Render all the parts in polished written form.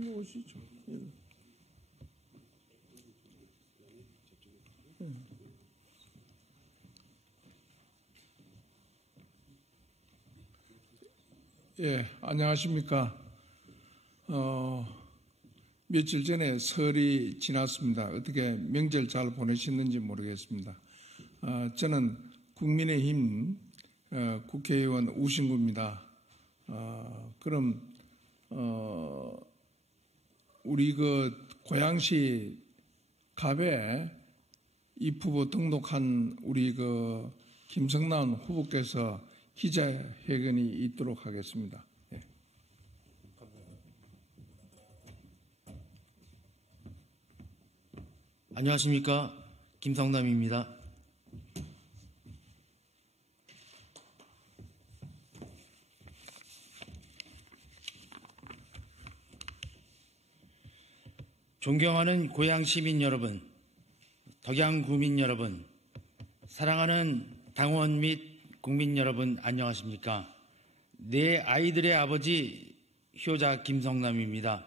일로 오시죠. 예, 안녕하십니까. 며칠 전에 설이 지났습니다. 어떻게 명절 잘 보내셨는지 모르겠습니다. 저는 국민의힘 국회의원 우신구입니다. 그럼 우리 고양시 갑에 입후보 등록한 우리 김성남 후보께서 기자회견이 있도록 하겠습니다. 예. 안녕하십니까. 김성남입니다. 존경하는 고양 시민 여러분, 덕양 구민 여러분, 사랑하는 당원 및 국민 여러분 안녕하십니까? 내 아이들의 아버지 효자 김성남입니다.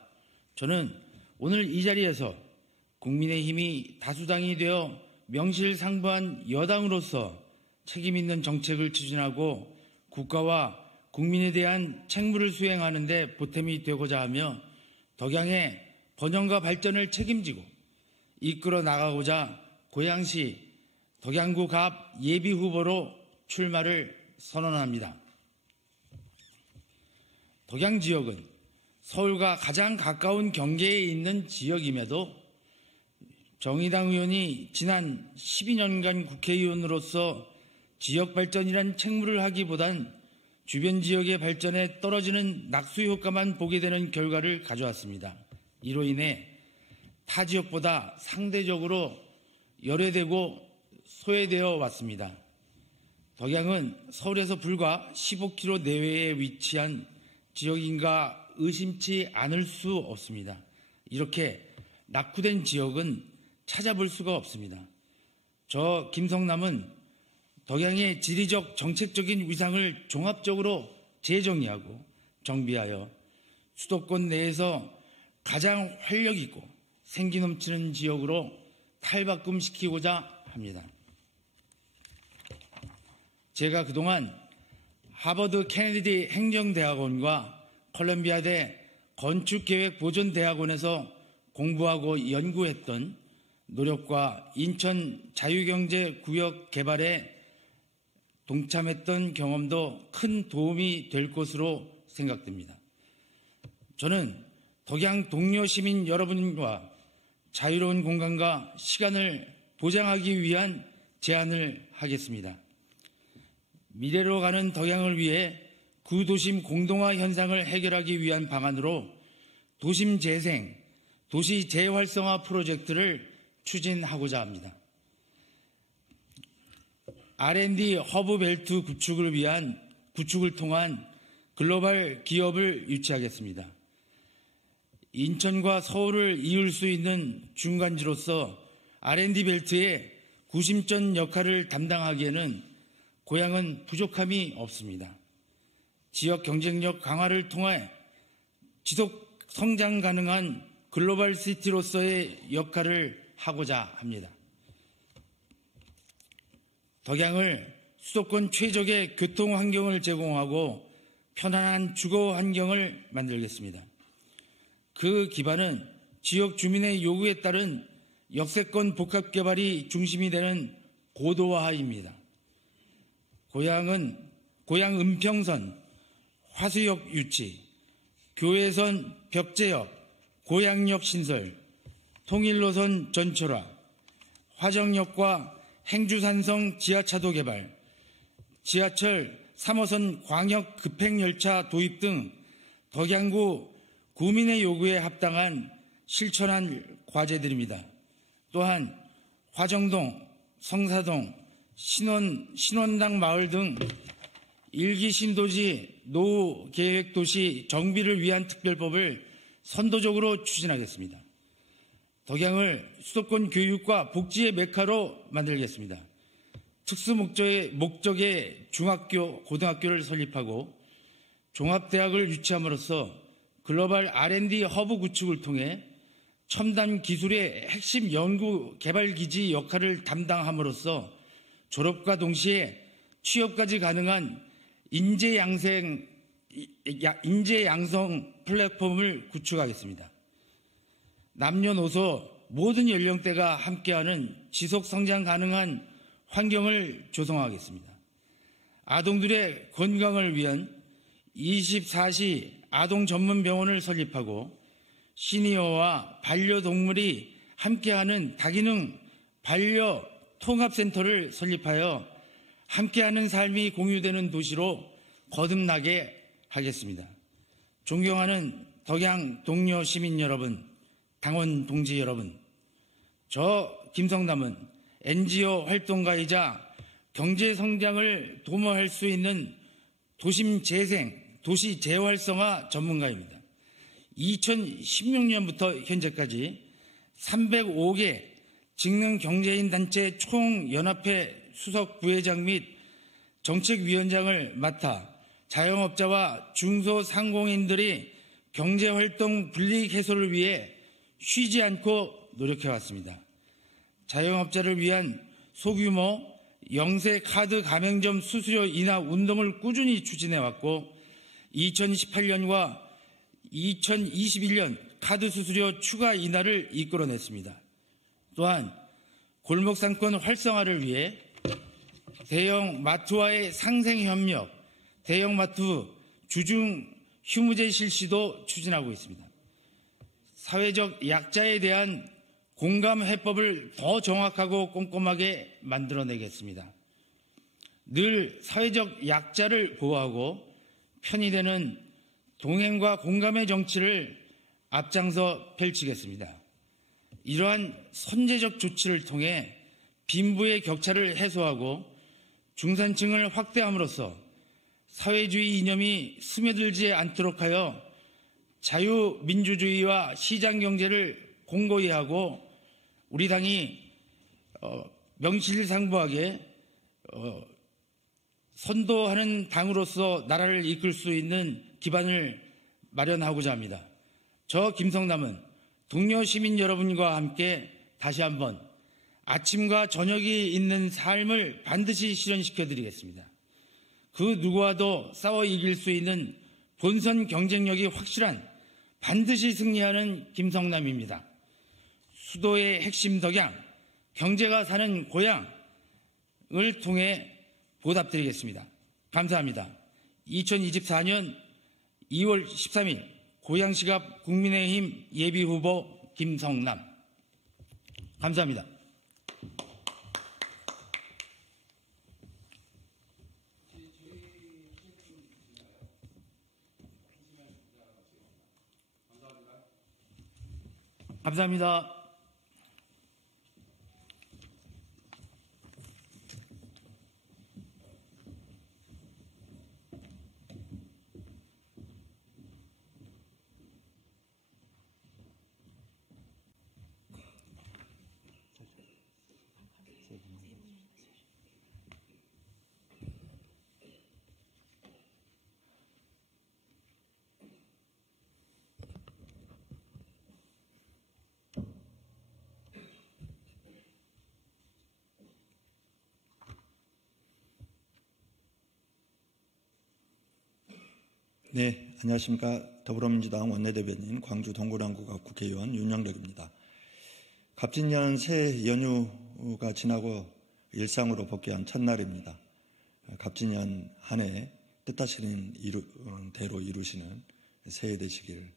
저는 오늘 이 자리에서 국민의힘이 다수당이 되어 명실상부한 여당으로서 책임있는 정책을 추진하고 국가와 국민에 대한 책무를 수행하는 데 보탬이 되고자 하며 덕양의 번영과 발전을 책임지고 이끌어 나가고자 고양시 덕양구 갑 예비후보로 출마를 선언합니다. 덕양 지역은 서울과 가장 가까운 경계에 있는 지역임에도 정의당 의원이 지난 12년간 국회의원으로서 지역 발전이란 책무를 하기보단 주변 지역의 발전에 떨어지는 낙수 효과만 보게 되는 결과를 가져왔습니다. 이로 인해 타 지역보다 상대적으로 열애되고 소외되어 왔습니다. 덕양은 서울에서 불과 15km 내외에 위치한 지역인가 의심치 않을 수 없습니다. 이렇게 낙후된 지역은 찾아볼 수가 없습니다. 저 김성남은 덕양의 지리적 정책적인 위상을 종합적으로 재정의하고 정비하여 수도권 내에서 가장 활력 있고 생기 넘치는 지역으로 탈바꿈시키고자 합니다. 제가 그동안 하버드 케네디 행정대학원과 컬럼비아대 건축계획보존대학원에서 공부하고 연구했던 노력과 인천 자유경제구역 개발에 동참했던 경험도 큰 도움이 될 것으로 생각됩니다. 저는 덕양 동료 시민 여러분과 자유로운 공간과 시간을 보장하기 위한 제안을 하겠습니다. 미래로 가는 덕양을 위해 구도심 공동화 현상을 해결하기 위한 방안으로 도심 재생, 도시 재활성화 프로젝트를 추진하고자 합니다. R&D 허브 벨트 구축을 통한 글로벌 기업을 유치하겠습니다. 인천과 서울을 이을 수 있는 중간지로서 R&D 벨트의 구심점 역할을 담당하기에는 고양은 부족함이 없습니다. 지역 경쟁력 강화를 통해 지속 성장 가능한 글로벌 시티로서의 역할을 하고자 합니다. 덕양을 수도권 최적의 교통 환경을 제공하고 편안한 주거 환경을 만들겠습니다. 그 기반은 지역 주민의 요구에 따른 역세권 복합 개발이 중심이 되는 고도화입니다. 고양 은평선, 화수역 유치, 교외선 벽제역, 고양역 신설, 통일노선 전철화, 화정역과 행주산성 지하차도 개발, 지하철 3호선 광역 급행열차 도입 등 덕양구 구민의 요구에 합당한 실천한 과제들입니다. 또한 화정동, 성사동, 신원당 마을 등 1기 신도시 노후계획도시 정비를 위한 특별법을 선도적으로 추진하겠습니다. 덕양을 수도권 교육과 복지의 메카로 만들겠습니다. 특수 목적의 중학교, 고등학교를 설립하고 종합대학을 유치함으로써 글로벌 R&D 허브 구축을 통해 첨단 기술의 핵심 연구 개발 기지 역할을 담당함으로써 졸업과 동시에 취업까지 가능한 인재 양성 플랫폼을 구축하겠습니다. 남녀노소 모든 연령대가 함께하는 지속 성장 가능한 환경을 조성하겠습니다. 아동들의 건강을 위한 24시 아동 전문 병원을 설립하고 시니어와 반려동물이 함께하는 다기능 반려 통합센터를 설립하여 함께하는 삶이 공유되는 도시로 거듭나게 하겠습니다. 존경하는 덕양 동료 시민 여러분, 당원 동지 여러분, 저 김성남은 NGO 활동가이자 경제 성장을 도모할 수 있는 도심 재생, 도시 재활성화 전문가입니다. 2016년부터 현재까지 305개 직능 경제인 단체 총연합회 수석 부회장 및 정책위원장을 맡아 자영업자와 중소상공인들이 경제활동 불이익 해소를 위해 쉬지 않고 노력해왔습니다. 자영업자를 위한 소규모 영세 카드 가맹점 수수료 인하 운동을 꾸준히 추진해왔고 2018년과 2021년 카드 수수료 추가 인하를 이끌어냈습니다. 또한 골목상권 활성화를 위해 대형 마트와의 상생협력, 대형마트 주중 휴무제 실시도 추진하고 있습니다. 사회적 약자에 대한 공감해법을 더 정확하고 꼼꼼하게 만들어내겠습니다. 늘 사회적 약자를 보호하고 편이 되는 동행과 공감의 정치를 앞장서 펼치겠습니다. 이러한 선제적 조치를 통해 빈부의 격차를 해소하고 중산층을 확대함으로써 사회주의 이념이 스며들지 않도록 하여 자유민주주의와 시장경제를 공고히 하고 우리 당이 명실상부하게 선도하는 당으로서 나라를 이끌 수 있는 기반을 마련하고자 합니다. 저 김성남은 동료 시민 여러분과 함께 다시 한번 아침과 저녁이 있는 삶을 반드시 실현시켜 드리겠습니다. 그 누구와도 싸워 이길 수 있는 본선 경쟁력이 확실한 반드시 승리하는 김성남입니다. 수도의 핵심 덕양, 경제가 사는 고향을 통해 보답드리겠습니다. 감사합니다. 2024년 2월 13일 고양시 앞 국민의힘 예비후보 김성남. 감사합니다. 감사합니다. 네, 안녕하십니까. 더불어민주당 원내대변인 광주 동구남구가 국회의원 윤영덕입니다. 갑진년 새 연휴가 지나고 일상으로 복귀한 첫날입니다. 갑진년 한 해 뜻하시는 대로 이루시는 새해 되시길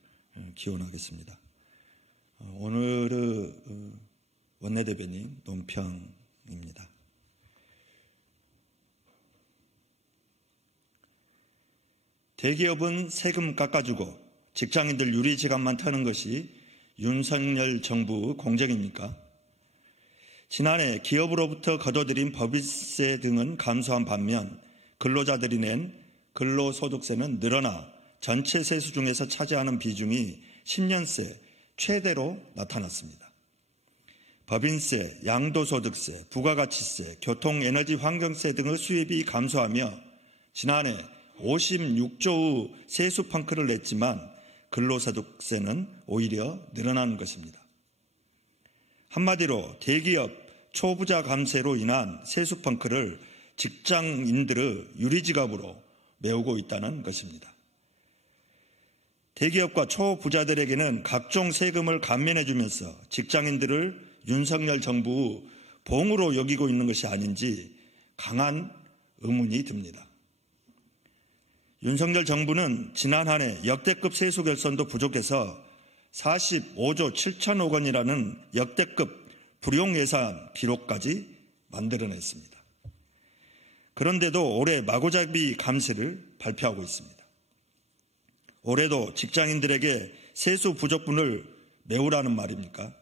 기원하겠습니다. 오늘의 원내대변인 논평입니다. 대기업은 세금 깎아주고 직장인들 유리지갑만 터는 것이 윤석열 정부의 공정입니까? 지난해 기업으로부터 거둬들인 법인세 등은 감소한 반면 근로자들이 낸 근로소득세는 늘어나 전체 세수 중에서 차지하는 비중이 10년 새 최대로 나타났습니다. 법인세, 양도소득세, 부가가치세, 교통, 에너지, 환경세 등의 수입이 감소하며 지난해 56조의 세수 펑크를 냈지만 근로소득세는 오히려 늘어나는 것입니다. 한마디로 대기업 초부자 감세로 인한 세수 펑크를 직장인들의 유리지갑으로 메우고 있다는 것입니다. 대기업과 초부자들에게는 각종 세금을 감면해주면서 직장인들을 윤석열 정부의 봉으로 여기고 있는 것이 아닌지 강한 의문이 듭니다. 윤석열 정부는 지난 한 해 역대급 세수 결손도 부족해서 45조 7천억 원이라는 역대급 불용 예산 기록까지 만들어냈습니다. 그런데도 올해 마구잡이 감세를 발표하고 있습니다. 올해도 직장인들에게 세수 부족분을 메우라는 말입니까?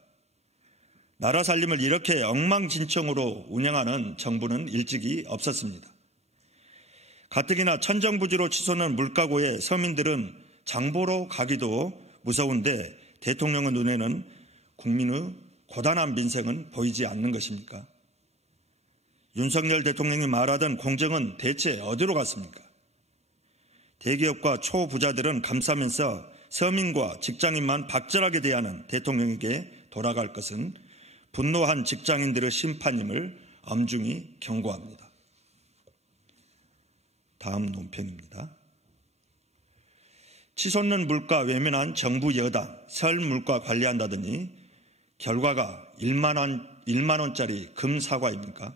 나라 살림을 이렇게 엉망진창으로 운영하는 정부는 일찍이 없었습니다. 가뜩이나 천정부지로 치솟는 물가고에 서민들은 장보러 가기도 무서운데 대통령의 눈에는 국민의 고단한 민생은 보이지 않는 것입니까? 윤석열 대통령이 말하던 공정은 대체 어디로 갔습니까? 대기업과 초부자들은 감싸면서 서민과 직장인만 박절하게 대하는 대통령에게 돌아갈 것은 분노한 직장인들의 심판임을 엄중히 경고합니다. 다음 논평입니다. 치솟는 물가 외면한 정부 여당 설 물가 관리한다더니 결과가 1만 원짜리 금 사과입니까?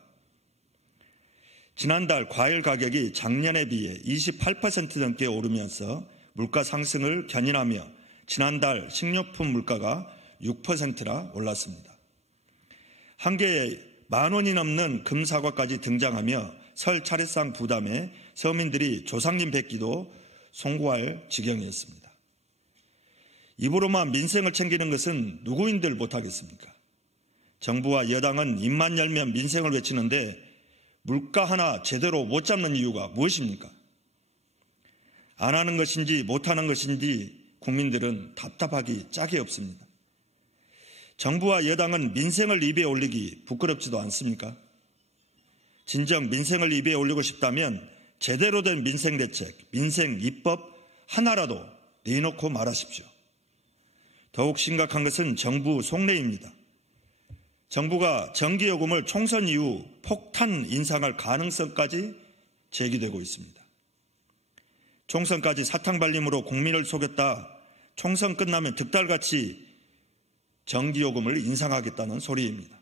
지난달 과일 가격이 작년에 비해 28% 넘게 오르면서 물가 상승을 견인하며 지난달 식료품 물가가 6%나 올랐습니다. 한 개에 10,000원이 넘는 금 사과까지 등장하며 설 차례상 부담에 서민들이 조상님 뵙기도 송구할 지경이었습니다. 입으로만 민생을 챙기는 것은 누구인들 못하겠습니까? 정부와 여당은 입만 열면 민생을 외치는데 물가 하나 제대로 못 잡는 이유가 무엇입니까? 안 하는 것인지 못하는 것인지 국민들은 답답하기 짝이 없습니다. 정부와 여당은 민생을 입에 올리기 부끄럽지도 않습니까? 진정 민생을 입에 올리고 싶다면 제대로 된 민생 대책, 민생 입법 하나라도 내놓고 말하십시오. 더욱 심각한 것은 정부 속내입니다. 정부가 전기요금을 총선 이후 폭탄 인상할 가능성까지 제기되고 있습니다. 총선까지 사탕발림으로 국민을 속였다 총선 끝나면 득달같이 전기요금을 인상하겠다는 소리입니다.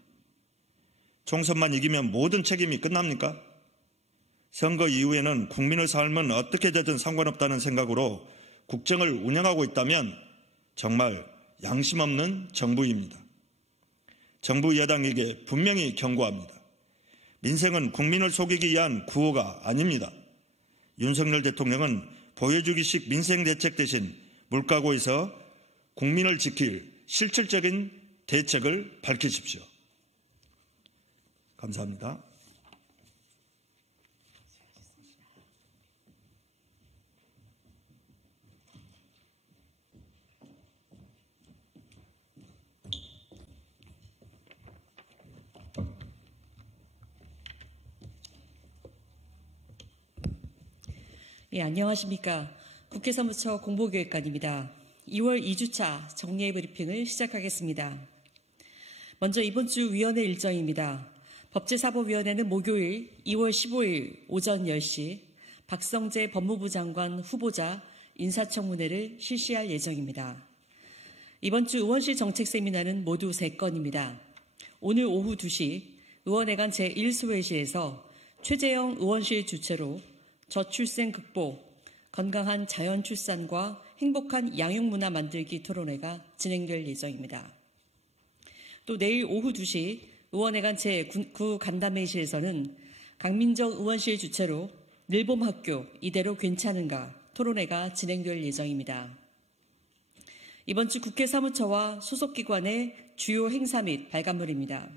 총선만 이기면 모든 책임이 끝납니까? 선거 이후에는 국민의 삶은 어떻게 되든 상관없다는 생각으로 국정을 운영하고 있다면 정말 양심 없는 정부입니다. 정부 여당에게 분명히 경고합니다. 민생은 국민을 속이기 위한 구호가 아닙니다. 윤석열 대통령은 보여주기식 민생 대책 대신 물가고에서 국민을 지킬 실질적인 대책을 밝히십시오. 감사합니다. 예, 안녕하십니까. 국회 사무처 공보기획관입니다. 2월 2주차 정례 브리핑을 시작하겠습니다. 먼저 이번 주 위원회 일정입니다. 법제사법위원회는 목요일 2월 15일 오전 10시 박성재 법무부 장관 후보자 인사청문회를 실시할 예정입니다. 이번 주 의원실 정책 세미나는 모두 3건입니다. 오늘 오후 2시 의원회관 제1소회실에서 최재형 의원실 주최로 저출생 극복, 건강한 자연 출산과 행복한 양육문화 만들기 토론회가 진행될 예정입니다. 또 내일 오후 2시 의원회관 제9 간담회실에서는 강민정 의원실 주최로 늘봄학교 이대로 괜찮은가 토론회가 진행될 예정입니다. 이번 주 국회 사무처와 소속기관의 주요 행사 및 발간물입니다.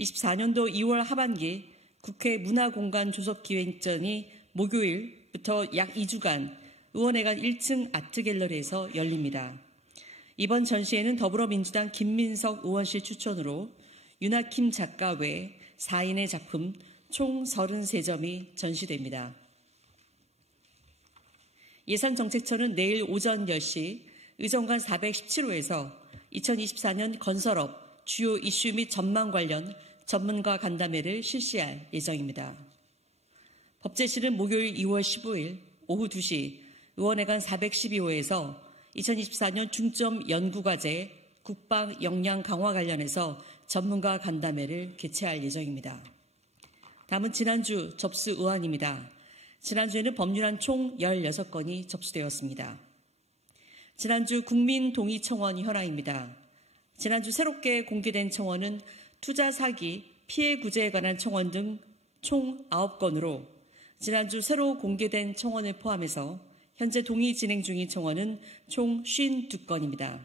24년도 2월 하반기 국회 문화공간 조섭기획전이 목요일부터 약 2주간 의원회관 1층 아트갤러리에서 열립니다. 이번 전시회는 더불어민주당 김민석 의원실 추천으로 윤하킴 작가 외 4인의 작품 총 33점이 전시됩니다. 예산정책처는 내일 오전 10시 의정관 417호에서 2024년 건설업, 주요 이슈 및 전망 관련 전문가 간담회를 실시할 예정입니다. 법제실은 목요일 2월 15일 오후 2시 의원회관 412호에서 2024년 중점 연구과제 국방 역량 강화 관련해서 전문가 간담회를 개최할 예정입니다. 다음은 지난주 접수 의안입니다. 지난주에는 법률안 총 16건이 접수되었습니다. 지난주 국민동의청원 현황입니다. 지난주 새롭게 공개된 청원은 투자 사기, 피해 구제에 관한 청원 등 총 9건으로 지난주 새로 공개된 청원을 포함해서 현재 동의 진행 중인 청원은 총 52건입니다.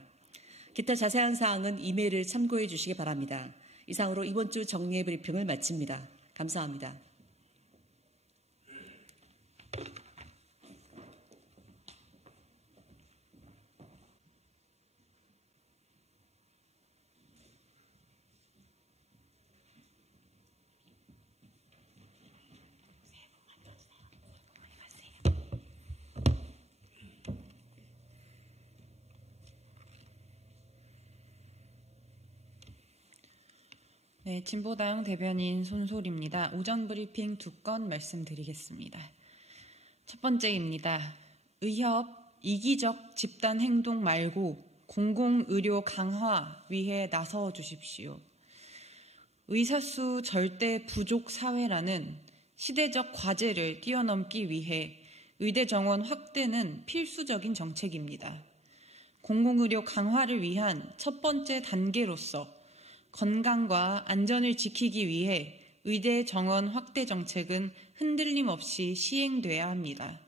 기타 자세한 사항은 이메일을 참고해 주시기 바랍니다. 이상으로 이번 주 정리의 브리핑을 마칩니다. 감사합니다. 네, 진보당 대변인 손솔입니다. 오전 브리핑 2건 말씀드리겠습니다. 첫 번째입니다. 의협, 이기적 집단 행동 말고 공공의료 강화 위해 나서 주십시오. 의사수 절대 부족 사회라는 시대적 과제를 뛰어넘기 위해 의대 정원 확대는 필수적인 정책입니다. 공공의료 강화를 위한 첫 번째 단계로서 건강과 안전을 지키기 위해 의대 정원 확대 정책은 흔들림 없이 시행돼야 합니다.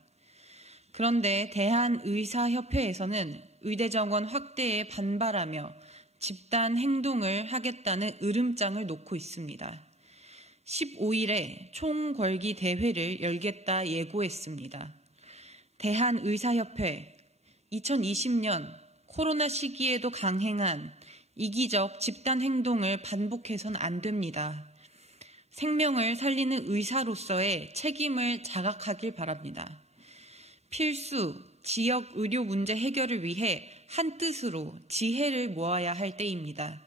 그런데 대한의사협회에서는 의대 정원 확대에 반발하며 집단 행동을 하겠다는 으름장을 놓고 있습니다. 15일에 총궐기 대회를 열겠다 예고했습니다. 대한의사협회 2020년 코로나 시기에도 강행한 이기적 집단 행동을 반복해선 안 됩니다. 생명을 살리는 의사로서의 책임을 자각하길 바랍니다. 필수 지역 의료 문제 해결을 위해 한뜻으로 지혜를 모아야 할 때입니다.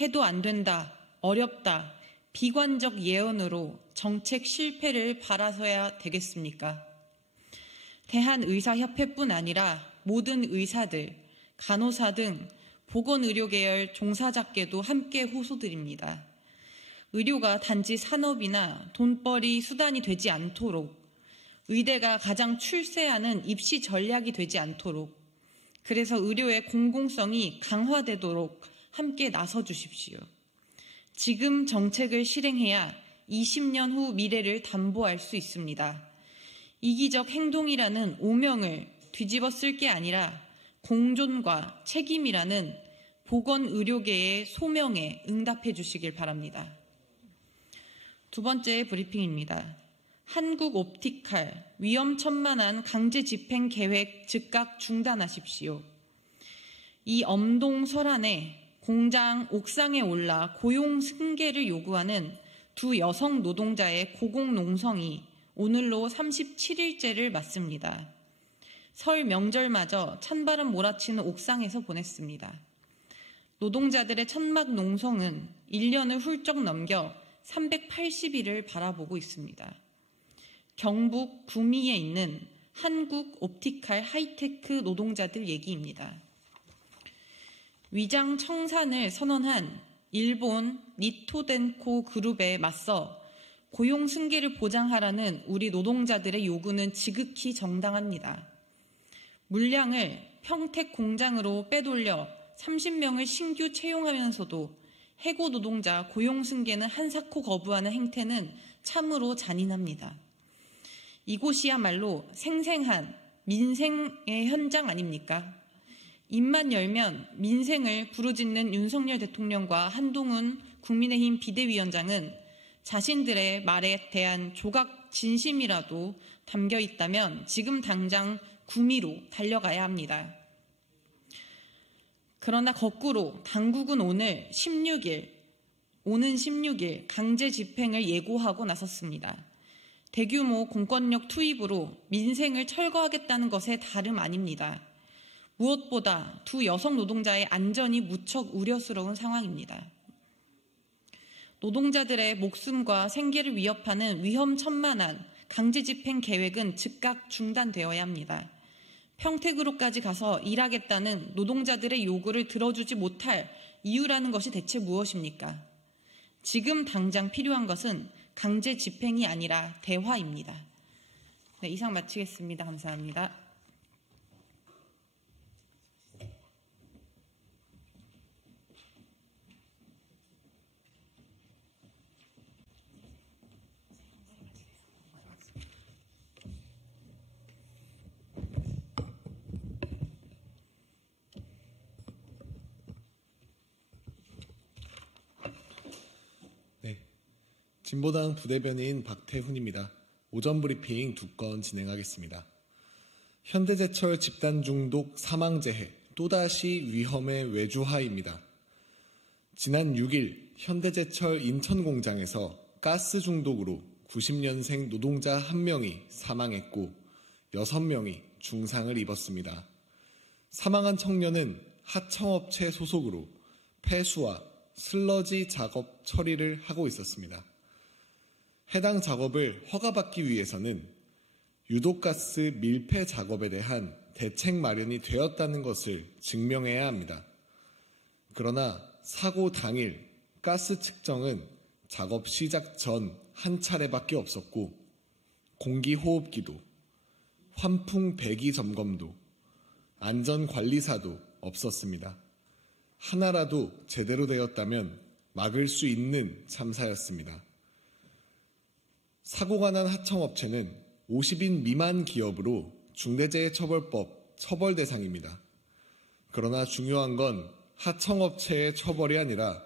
해도 안 된다, 어렵다, 비관적 예언으로 정책 실패를 바라서야 되겠습니까? 대한의사협회뿐 아니라 모든 의사들, 간호사 등 보건의료계열 종사자께도 함께 호소드립니다. 의료가 단지 산업이나 돈벌이 수단이 되지 않도록, 의대가 가장 출세하는 입시 전략이 되지 않도록, 그래서 의료의 공공성이 강화되도록 함께 나서 주십시오. 지금 정책을 실행해야 20년 후 미래를 담보할 수 있습니다. 이기적 행동이라는 오명을 뒤집어 쓸 게 아니라 공존과 책임이라는 보건의료계의 소명에 응답해 주시길 바랍니다. 두 번째 브리핑입니다. 한국옵티칼 위험천만한 강제 집행 계획 즉각 중단하십시오. 이 엄동 설안에 공장 옥상에 올라 고용 승계를 요구하는 두 여성 노동자의 고공농성이 오늘로 37일째를 맞습니다. 설 명절마저 찬바람 몰아치는 옥상에서 보냈습니다. 노동자들의 천막 농성은 1년을 훌쩍 넘겨 380일을 바라보고 있습니다. 경북 구미에 있는 한국 옵티칼 하이테크 노동자들 얘기입니다. 위장 청산을 선언한 일본 니토덴코 그룹에 맞서 고용 승계를 보장하라는 우리 노동자들의 요구는 지극히 정당합니다. 물량을 평택 공장으로 빼돌려 30명을 신규 채용하면서도 해고 노동자 고용 승계는 한사코 거부하는 행태는 참으로 잔인합니다. 이곳이야말로 생생한 민생의 현장 아닙니까? 입만 열면 민생을 부르짖는 윤석열 대통령과 한동훈 국민의힘 비대위원장은 자신들의 말에 대한 조각 진심이라도 담겨 있다면 지금 당장 구미로 달려가야 합니다. 그러나 거꾸로 당국은 오는 16일 강제 집행을 예고하고 나섰습니다. 대규모 공권력 투입으로 민생을 철거하겠다는 것에 다름 아닙니다. 무엇보다 두 여성 노동자의 안전이 무척 우려스러운 상황입니다. 노동자들의 목숨과 생계를 위협하는 위험천만한 강제집행 계획은 즉각 중단되어야 합니다. 평택으로까지 가서 일하겠다는 노동자들의 요구를 들어주지 못할 이유라는 것이 대체 무엇입니까? 지금 당장 필요한 것은 강제집행이 아니라 대화입니다. 네, 이상 마치겠습니다. 감사합니다. 진보당 부대변인 박태훈입니다. 오전 브리핑 2건 진행하겠습니다. 현대제철 집단 중독 사망재해 또다시 위험의 외주화입니다. 지난 6일 현대제철 인천공장에서 가스 중독으로 90년생 노동자 1명이 사망했고 6명이 중상을 입었습니다. 사망한 청년은 하청업체 소속으로 폐수와 슬러지 작업 처리를 하고 있었습니다. 해당 작업을 허가받기 위해서는 유독가스 밀폐 작업에 대한 대책 마련이 되었다는 것을 증명해야 합니다. 그러나 사고 당일 가스 측정은 작업 시작 전 한 차례밖에 없었고 공기호흡기도, 환풍 배기 점검도, 안전관리사도 없었습니다. 하나라도 제대로 되었다면 막을 수 있는 참사였습니다. 사고가 난 하청업체는 50인 미만 기업으로 중대재해처벌법 처벌 대상입니다. 그러나 중요한 건 하청업체의 처벌이 아니라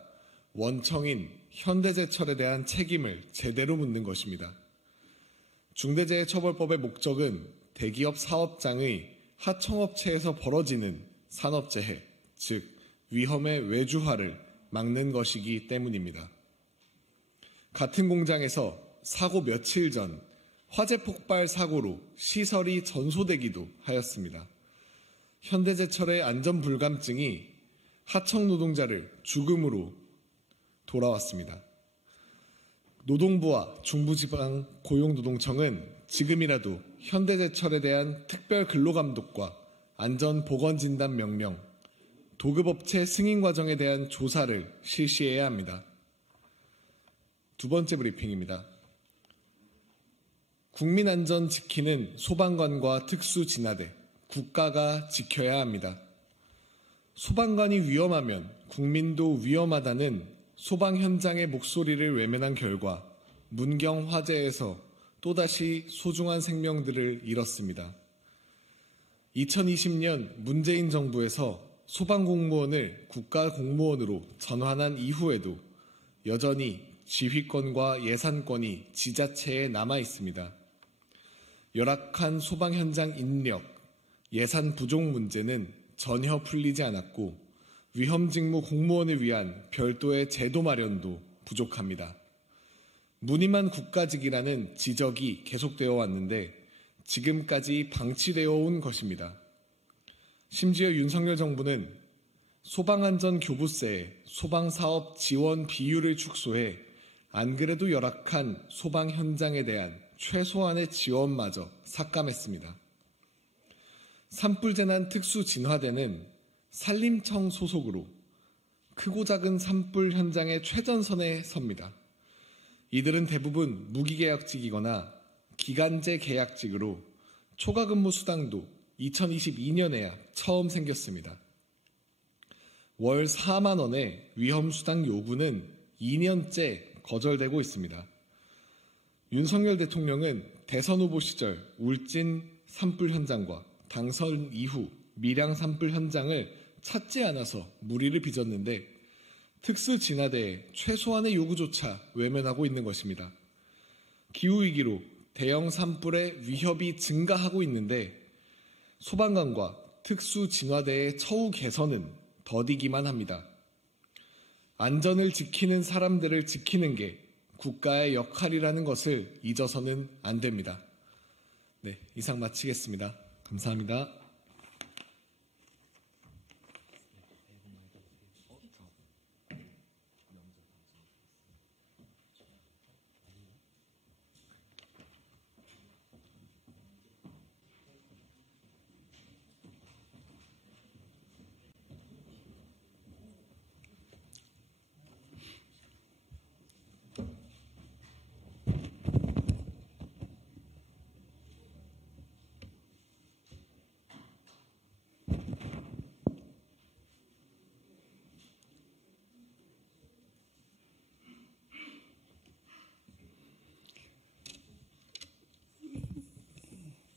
원청인 현대제철에 대한 책임을 제대로 묻는 것입니다. 중대재해처벌법의 목적은 대기업 사업장의 하청업체에서 벌어지는 산업재해, 즉 위험의 외주화를 막는 것이기 때문입니다. 같은 공장에서 사고 며칠 전 화재 폭발 사고로 시설이 전소되기도 하였습니다. 현대제철의 안전불감증이 하청 노동자를 죽음으로 돌아왔습니다. 노동부와 중부지방고용노동청은 지금이라도 현대제철에 대한 특별 근로감독과 안전보건진단 명령, 도급업체 승인 과정에 대한 조사를 실시해야 합니다. 두 번째 브리핑입니다. 국민안전 지키는 소방관과 특수진화대, 국가가 지켜야 합니다. 소방관이 위험하면 국민도 위험하다는 소방 현장의 목소리를 외면한 결과 문경 화재에서 또다시 소중한 생명들을 잃었습니다. 2020년 문재인 정부에서 소방공무원을 국가공무원으로 전환한 이후에도 여전히 지휘권과 예산권이 지자체에 남아 있습니다. 열악한 소방 현장 인력, 예산 부족 문제는 전혀 풀리지 않았고 위험직무 공무원을 위한 별도의 제도 마련도 부족합니다. 무늬만 국가직이라는 지적이 계속되어 왔는데 지금까지 방치되어 온 것입니다. 심지어 윤석열 정부는 소방안전교부세에 소방사업 지원 비율을 축소해 안 그래도 열악한 소방 현장에 대한 최소한의 지원마저 삭감했습니다. 산불재난 특수진화대는 산림청 소속으로 크고 작은 산불 현장의 최전선에 섭니다. 이들은 대부분 무기계약직이거나 기간제 계약직으로 초과근무 수당도 2022년에야 처음 생겼습니다. 월 4만 원의 위험수당 요구는 2년째 거절되고 있습니다. 윤석열 대통령은 대선 후보 시절 울진 산불 현장과 당선 이후 밀양 산불 현장을 찾지 않아서 무리를 빚었는데 특수진화대의 최소한의 요구조차 외면하고 있는 것입니다. 기후위기로 대형 산불의 위협이 증가하고 있는데 소방관과 특수진화대의 처우 개선은 더디기만 합니다. 안전을 지키는 사람들을 지키는 게 국가의 역할이라는 것을 잊어서는 안 됩니다. 네, 이상 마치겠습니다. 감사합니다.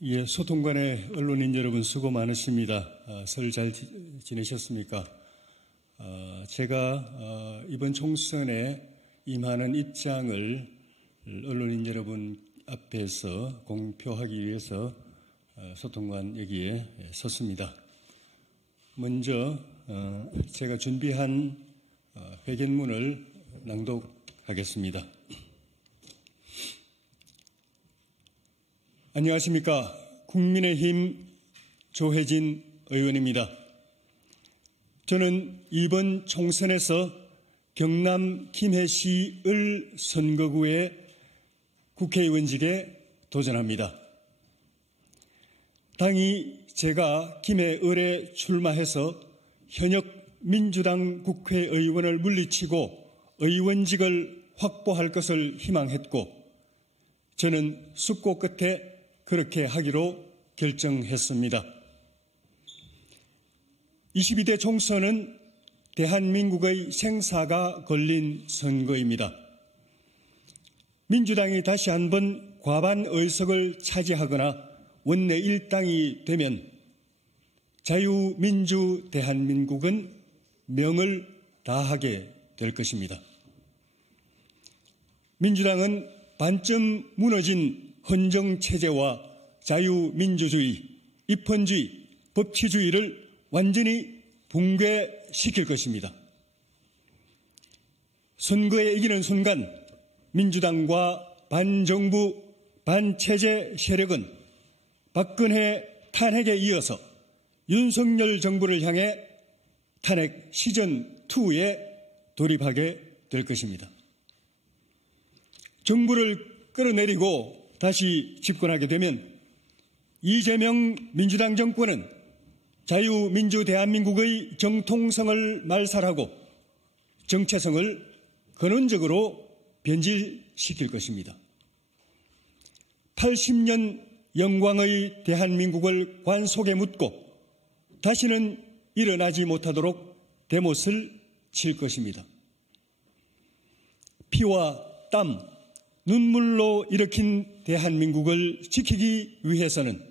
예, 소통관의 언론인 여러분 수고 많으십니다. 설 잘 지내셨습니까? 제가 이번 총선에 임하는 입장을 언론인 여러분 앞에서 공표하기 위해서 소통관 여기에 섰습니다. 먼저 제가 준비한 회견문을 낭독하겠습니다. 안녕하십니까. 국민의힘 조혜진 의원입니다. 저는 이번 총선에서 경남 김해시을 선거구의 국회의원직에 도전합니다. 당이 제가 김해을에 출마해서 현역 민주당 국회의원을 물리치고 의원직을 확보할 것을 희망했고, 저는 숙고 끝에 그렇게 하기로 결정했습니다. 22대 총선은 대한민국의 생사가 걸린 선거입니다. 민주당이 다시 한번 과반 의석을 차지하거나 원내 일당이 되면 자유민주 대한민국은 명을 다하게 될 것입니다. 민주당은 반쯤 무너진 헌정체제와 자유민주주의, 입헌주의, 법치주의를 완전히 붕괴시킬 것입니다. 선거에 이기는 순간 민주당과 반정부, 반체제 세력은 박근혜 탄핵에 이어서 윤석열 정부를 향해 탄핵 시즌2에 돌입하게 될 것입니다. 정부를 끌어내리고 다시 집권하게 되면 이재명 민주당 정권은 자유민주 대한민국의 정통성을 말살하고 정체성을 근원적으로 변질시킬 것입니다. 80년 영광의 대한민국을 관속에 묻고 다시는 일어나지 못하도록 대못을 칠 것입니다. 피와 땀, 눈물로 일으킨 대한민국을 지키기 위해서는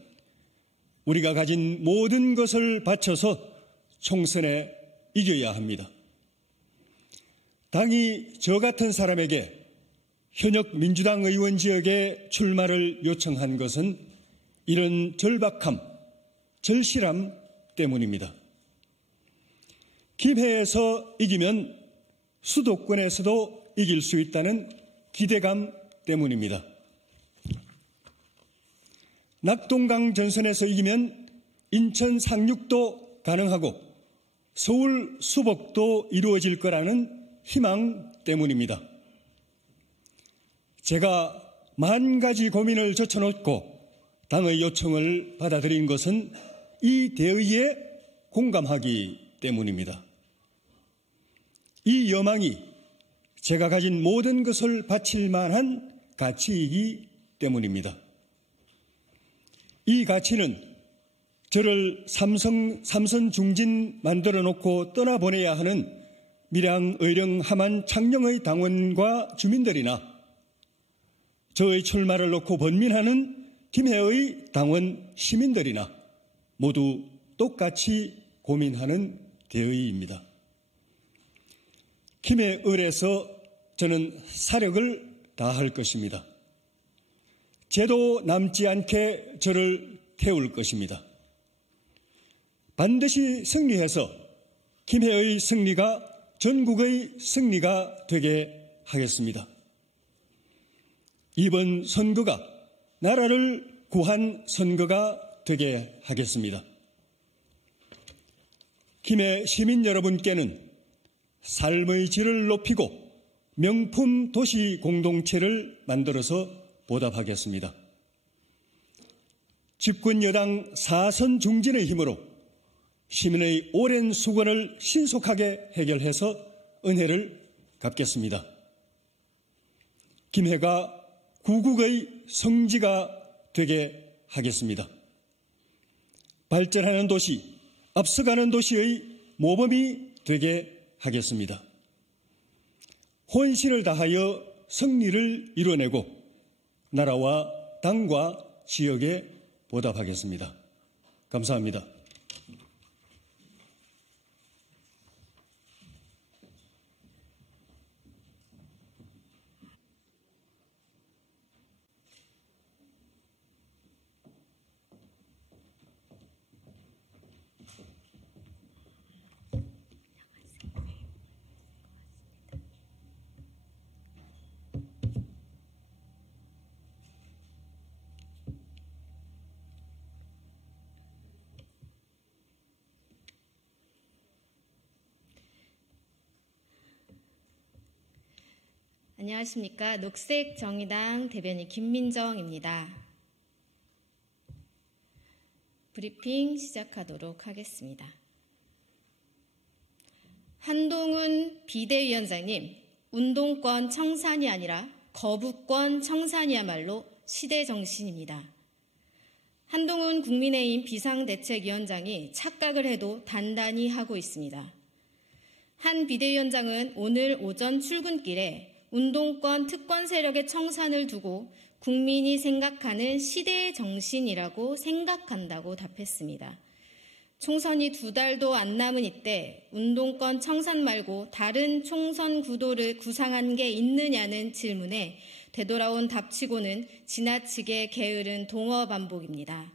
우리가 가진 모든 것을 바쳐서 총선에 이겨야 합니다. 당이 저 같은 사람에게 현역 민주당 의원 지역에 출마를 요청한 것은 이런 절박함, 절실함 때문입니다. 김해에서 이기면 수도권에서도 이길 수 있다는 기대감 때문입니다. 낙동강 전선에서 이기면 인천 상륙도 가능하고 서울 수복도 이루어질 거라는 희망 때문입니다. 제가 만 가지 고민을 젖혀놓고 당의 요청을 받아들인 것은 이 대의에 공감하기 때문입니다. 이 여망이 제가 가진 모든 것을 바칠 만한 가치이기 때문입니다. 이 가치는 저를 삼선 중진 만들어 놓고 떠나보내야 하는 밀양, 의령, 함안, 창녕의 당원과 주민들이나 저의 출마를 놓고 번민하는 김해의 당원 시민들이나 모두 똑같이 고민하는 대의입니다. 김해을에서 저는 사력을 다할 것입니다. 죄도 남지 않게 저를 태울 것입니다. 반드시 승리해서 김해의 승리가 전국의 승리가 되게 하겠습니다. 이번 선거가 나라를 구한 선거가 되게 하겠습니다. 김해 시민 여러분께는 삶의 질을 높이고 명품 도시 공동체를 만들어서 보답하겠습니다. 집권 여당 4선 중진의 힘으로 시민의 오랜 수건을 신속하게 해결해서 은혜를 갚겠습니다. 김해가 구국의 성지가 되게 하겠습니다. 발전하는 도시, 앞서가는 도시의 모범이 되게 하겠습니다. 혼신을 다하여 승리를 이뤄내고 나라와 당과 지역에 보답하겠습니다. 감사합니다. 안녕하십니까. 녹색정의당 대변인 김민정입니다. 브리핑 시작하도록 하겠습니다. 한동훈 비대위원장님, 운동권 청산이 아니라 거부권 청산이야말로 시대정신입니다. 한동훈 국민의힘 비상대책위원장이 착각을 해도 단단히 하고 있습니다. 한 비대위원장은 오늘 오전 출근길에 운동권 특권 세력의 청산을 두고 국민이 생각하는 시대의 정신이라고 생각한다고 답했습니다. 총선이 2달도 안 남은 이때 운동권 청산 말고 다른 총선 구도를 구상한 게 있느냐는 질문에 되돌아온 답치고는 지나치게 게으른 동어 반복입니다.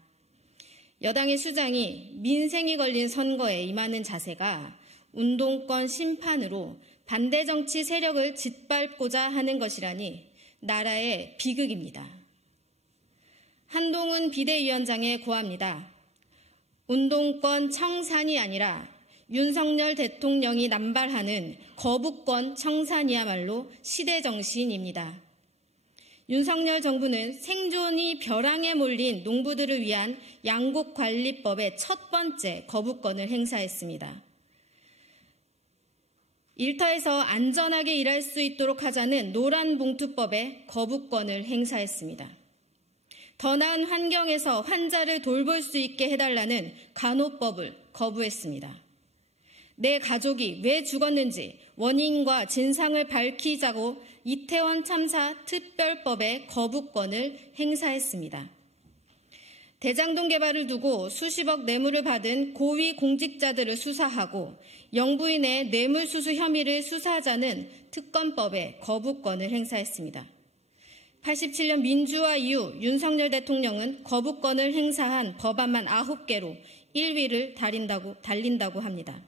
여당의 수장이 민생이 걸린 선거에 임하는 자세가 운동권 심판으로 반대 정치 세력을 짓밟고자 하는 것이라니 나라의 비극입니다. 한동훈 비대위원장에 고합니다. 운동권 청산이 아니라 윤석열 대통령이 남발하는 거부권 청산이야말로 시대정신입니다. 윤석열 정부는 생존이 벼랑에 몰린 농부들을 위한 양곡관리법의 첫 번째 거부권을 행사했습니다. 일터에서 안전하게 일할 수 있도록 하자는 노란봉투법에 거부권을 행사했습니다. 더 나은 환경에서 환자를 돌볼 수 있게 해달라는 간호법을 거부했습니다. 내 가족이 왜 죽었는지 원인과 진상을 밝히자고 이태원 참사 특별법에 거부권을 행사했습니다. 대장동 개발을 두고 수십억 뇌물을 받은 고위 공직자들을 수사하고 영부인의 뇌물수수 혐의를 수사하자는 특검법에 거부권을 행사했습니다. 87년 민주화 이후 윤석열 대통령은 거부권을 행사한 법안만 9개로 1위를 달린다고 합니다.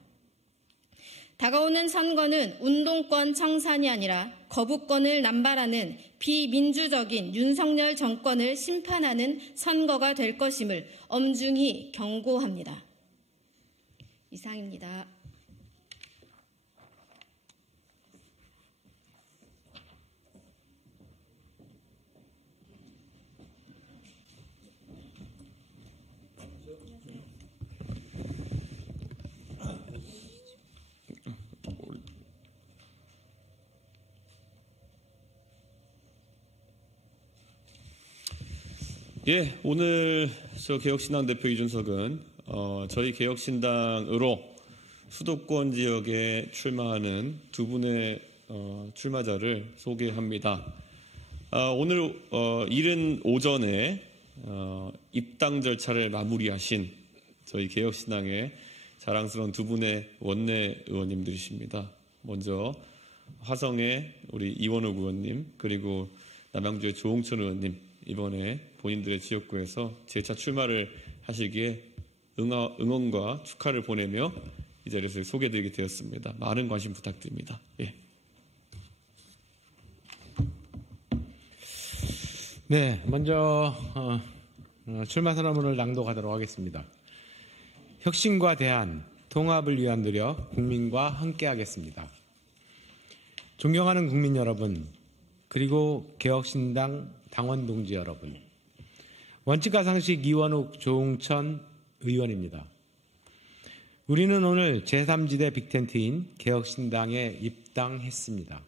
다가오는 선거는 운동권 청산이 아니라 거부권을 남발하는 비민주적인 윤석열 정권을 심판하는 선거가 될 것임을 엄중히 경고합니다. 이상입니다. 예, 오늘 저 개혁신당 대표 이준석은 저희 개혁신당으로 수도권 지역에 출마하는 두 분의 출마자를 소개합니다. 오늘 이른 오전에 입당 절차를 마무리하신 저희 개혁신당의 자랑스러운 두 분의 원내 의원님들이십니다. 먼저 화성의 우리 이원욱 의원님, 그리고 남양주의 조홍천 의원님, 이번에 본인들의 지역구에서 재차 출마를 하시기에 응원과 축하를 보내며 이 자리에서 소개해드리게 되었습니다. 많은 관심 부탁드립니다. 예. 네, 먼저 출마 선언문을 낭독하도록 하겠습니다. 혁신과 대안, 통합을 위한 노력, 국민과 함께하겠습니다. 존경하는 국민 여러분, 그리고 개혁신당 당원 동지 여러분, 원칙과 상식 이원욱 조홍천 의원입니다. 우리는 오늘 제3지대 빅텐트인 개혁신당에 입당했습니다.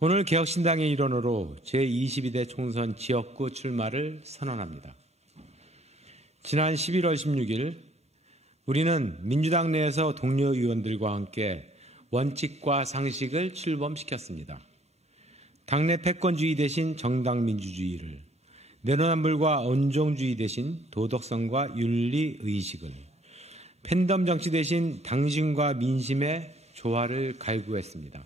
오늘 개혁신당의 일원으로 제22대 총선 지역구 출마를 선언합니다. 지난 11월 16일 우리는 민주당 내에서 동료 의원들과 함께 원칙과 상식을 출범시켰습니다. 당내 패권주의 대신 정당 민주주의를, 내로남불과 온종주의 대신 도덕성과 윤리의식을, 팬덤 정치 대신 당신과 민심의 조화를 갈구했습니다.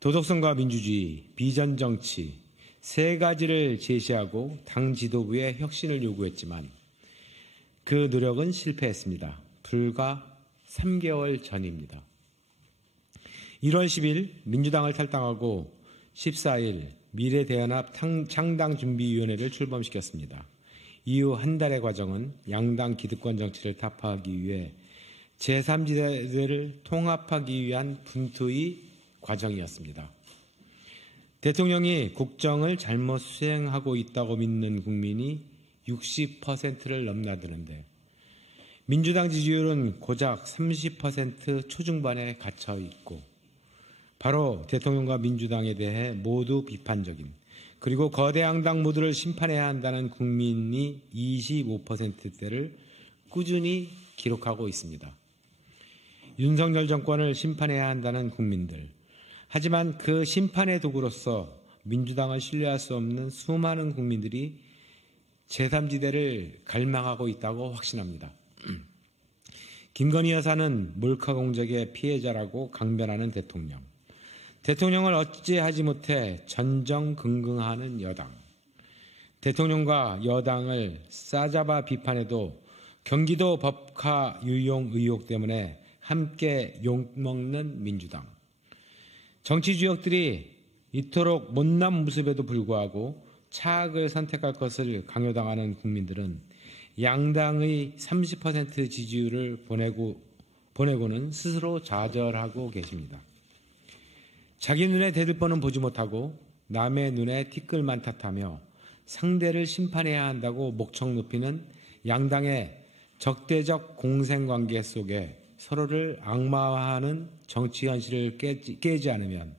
도덕성과 민주주의, 비전 정치 세 가지를 제시하고 당 지도부의 혁신을 요구했지만 그 노력은 실패했습니다. 불과 3개월 전입니다. 1월 10일 민주당을 탈당하고 14일 미래대연합 창당준비위원회를 출범시켰습니다. 이후 한 달의 과정은 양당 기득권 정치를 타파하기 위해 제3지대를 통합하기 위한 분투의 과정이었습니다. 대통령이 국정을 잘못 수행하고 있다고 믿는 국민이 60%를 넘나드는데 민주당 지지율은 고작 30% 초중반에 갇혀 있고 바로 대통령과 민주당에 대해 모두 비판적인 그리고 거대 양당 모두를 심판해야 한다는 국민이 25%대를 꾸준히 기록하고 있습니다. 윤석열 정권을 심판해야 한다는 국민들. 하지만 그 심판의 도구로서 민주당을 신뢰할 수 없는 수많은 국민들이 제3지대를 갈망하고 있다고 확신합니다. 김건희 여사는 몰카 공작의 피해자라고 강변하는 대통령. 대통령을 어찌하지 못해 전정긍긍하는 여당. 대통령과 여당을 싸잡아 비판해도 경기도 법카 유용 의혹 때문에 함께 욕먹는 민주당. 정치 주역들이 이토록 못난 모습에도 불구하고 차악을 선택할 것을 강요당하는 국민들은 양당의 30% 지지율을 보내고는 스스로 좌절하고 계십니다. 자기 눈에 대들 뻔은 보지 못하고 남의 눈에 티끌만 탓하며 상대를 심판해야 한다고 목청 높이는 양당의 적대적 공생관계 속에 서로를 악마화하는 정치 현실을 깨지 않으면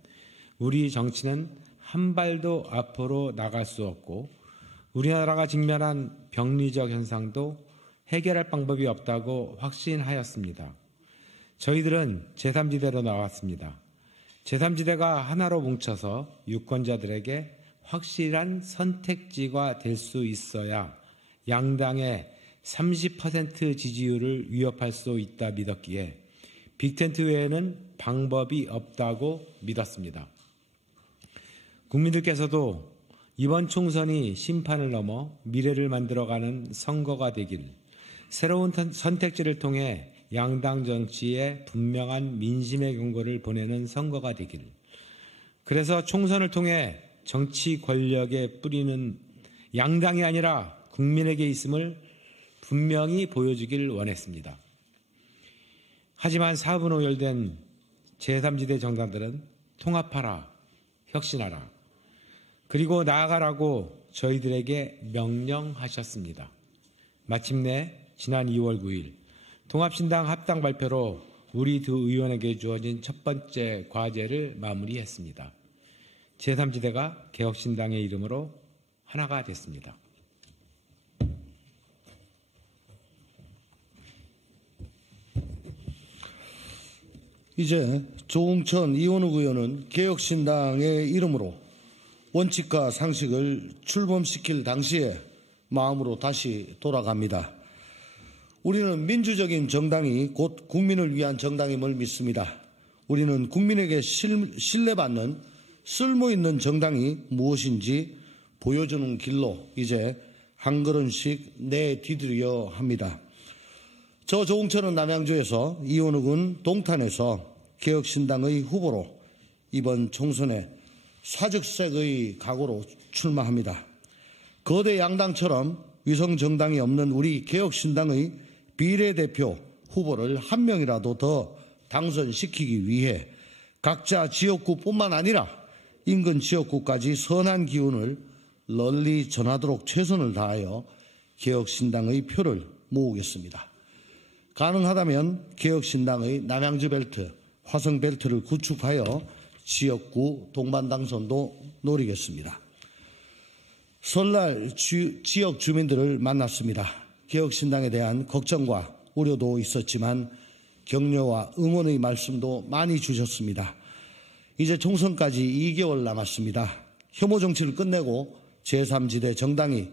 우리 정치는 한 발도 앞으로 나갈 수 없고 우리나라가 직면한 병리적 현상도 해결할 방법이 없다고 확신하였습니다. 저희들은 제3지대로 나왔습니다. 제3지대가 하나로 뭉쳐서 유권자들에게 확실한 선택지가 될 수 있어야 양당의 30% 지지율을 위협할 수 있다 믿었기에 빅텐트 외에는 방법이 없다고 믿었습니다. 국민들께서도 이번 총선이 심판을 넘어 미래를 만들어가는 선거가 되길, 새로운 선택지를 통해 양당 정치에 분명한 민심의 경고를 보내는 선거가 되길, 그래서 총선을 통해 정치 권력에 뿌리는 양당이 아니라 국민에게 있음을 분명히 보여주길 원했습니다. 하지만 사분오열된 제3지대 정당들은 통합하라, 혁신하라, 그리고 나아가라고 저희들에게 명령하셨습니다. 마침내 지난 2월 9일 통합신당 합당 발표로 우리 두 의원에게 주어진 첫 번째 과제를 마무리했습니다. 제3지대가 개혁신당의 이름으로 하나가 됐습니다. 이제 조응천 이원욱 의원은 개혁신당의 이름으로 원칙과 상식을 출범시킬 당시의 마음으로 다시 돌아갑니다. 우리는 민주적인 정당이 곧 국민을 위한 정당임을 믿습니다. 우리는 국민에게 신뢰받는 쓸모있는 정당이 무엇인지 보여주는 길로 이제 한 걸음씩 내디디려 합니다. 저 조응천은 남양주에서, 이원욱은 동탄에서 개혁신당의 후보로 이번 총선에 사즉색의 각오로 출마합니다. 거대 양당처럼 위성정당이 없는 우리 개혁신당의 비례대표 후보를 한 명이라도 더 당선시키기 위해 각자 지역구뿐만 아니라 인근 지역구까지 선한 기운을 널리 전하도록 최선을 다하여 개혁신당의 표를 모으겠습니다. 가능하다면 개혁신당의 남양주 벨트, 화성 벨트를 구축하여 지역구 동반 당선도 노리겠습니다. 설날 지역 주민들을 만났습니다. 개혁신당에 대한 걱정과 우려도 있었지만 격려와 응원의 말씀도 많이 주셨습니다. 이제 총선까지 2개월 남았습니다. 혐오 정치를 끝내고 제3지대 정당이